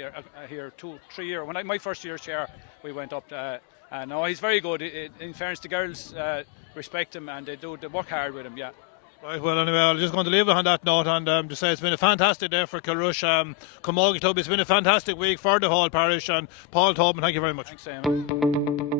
here 2-3 years. When my first year chair, we went up. And no, he's very good. In fairness, the girls respect him, and they work hard with him. Yeah. Right, well, anyway, I'm just going to leave it on that note and to say it's been a fantastic day for Kilrush Camogie Club. It's been a fantastic week for the whole parish. And Paul Tobin, thank you very much. Thanks, Sam.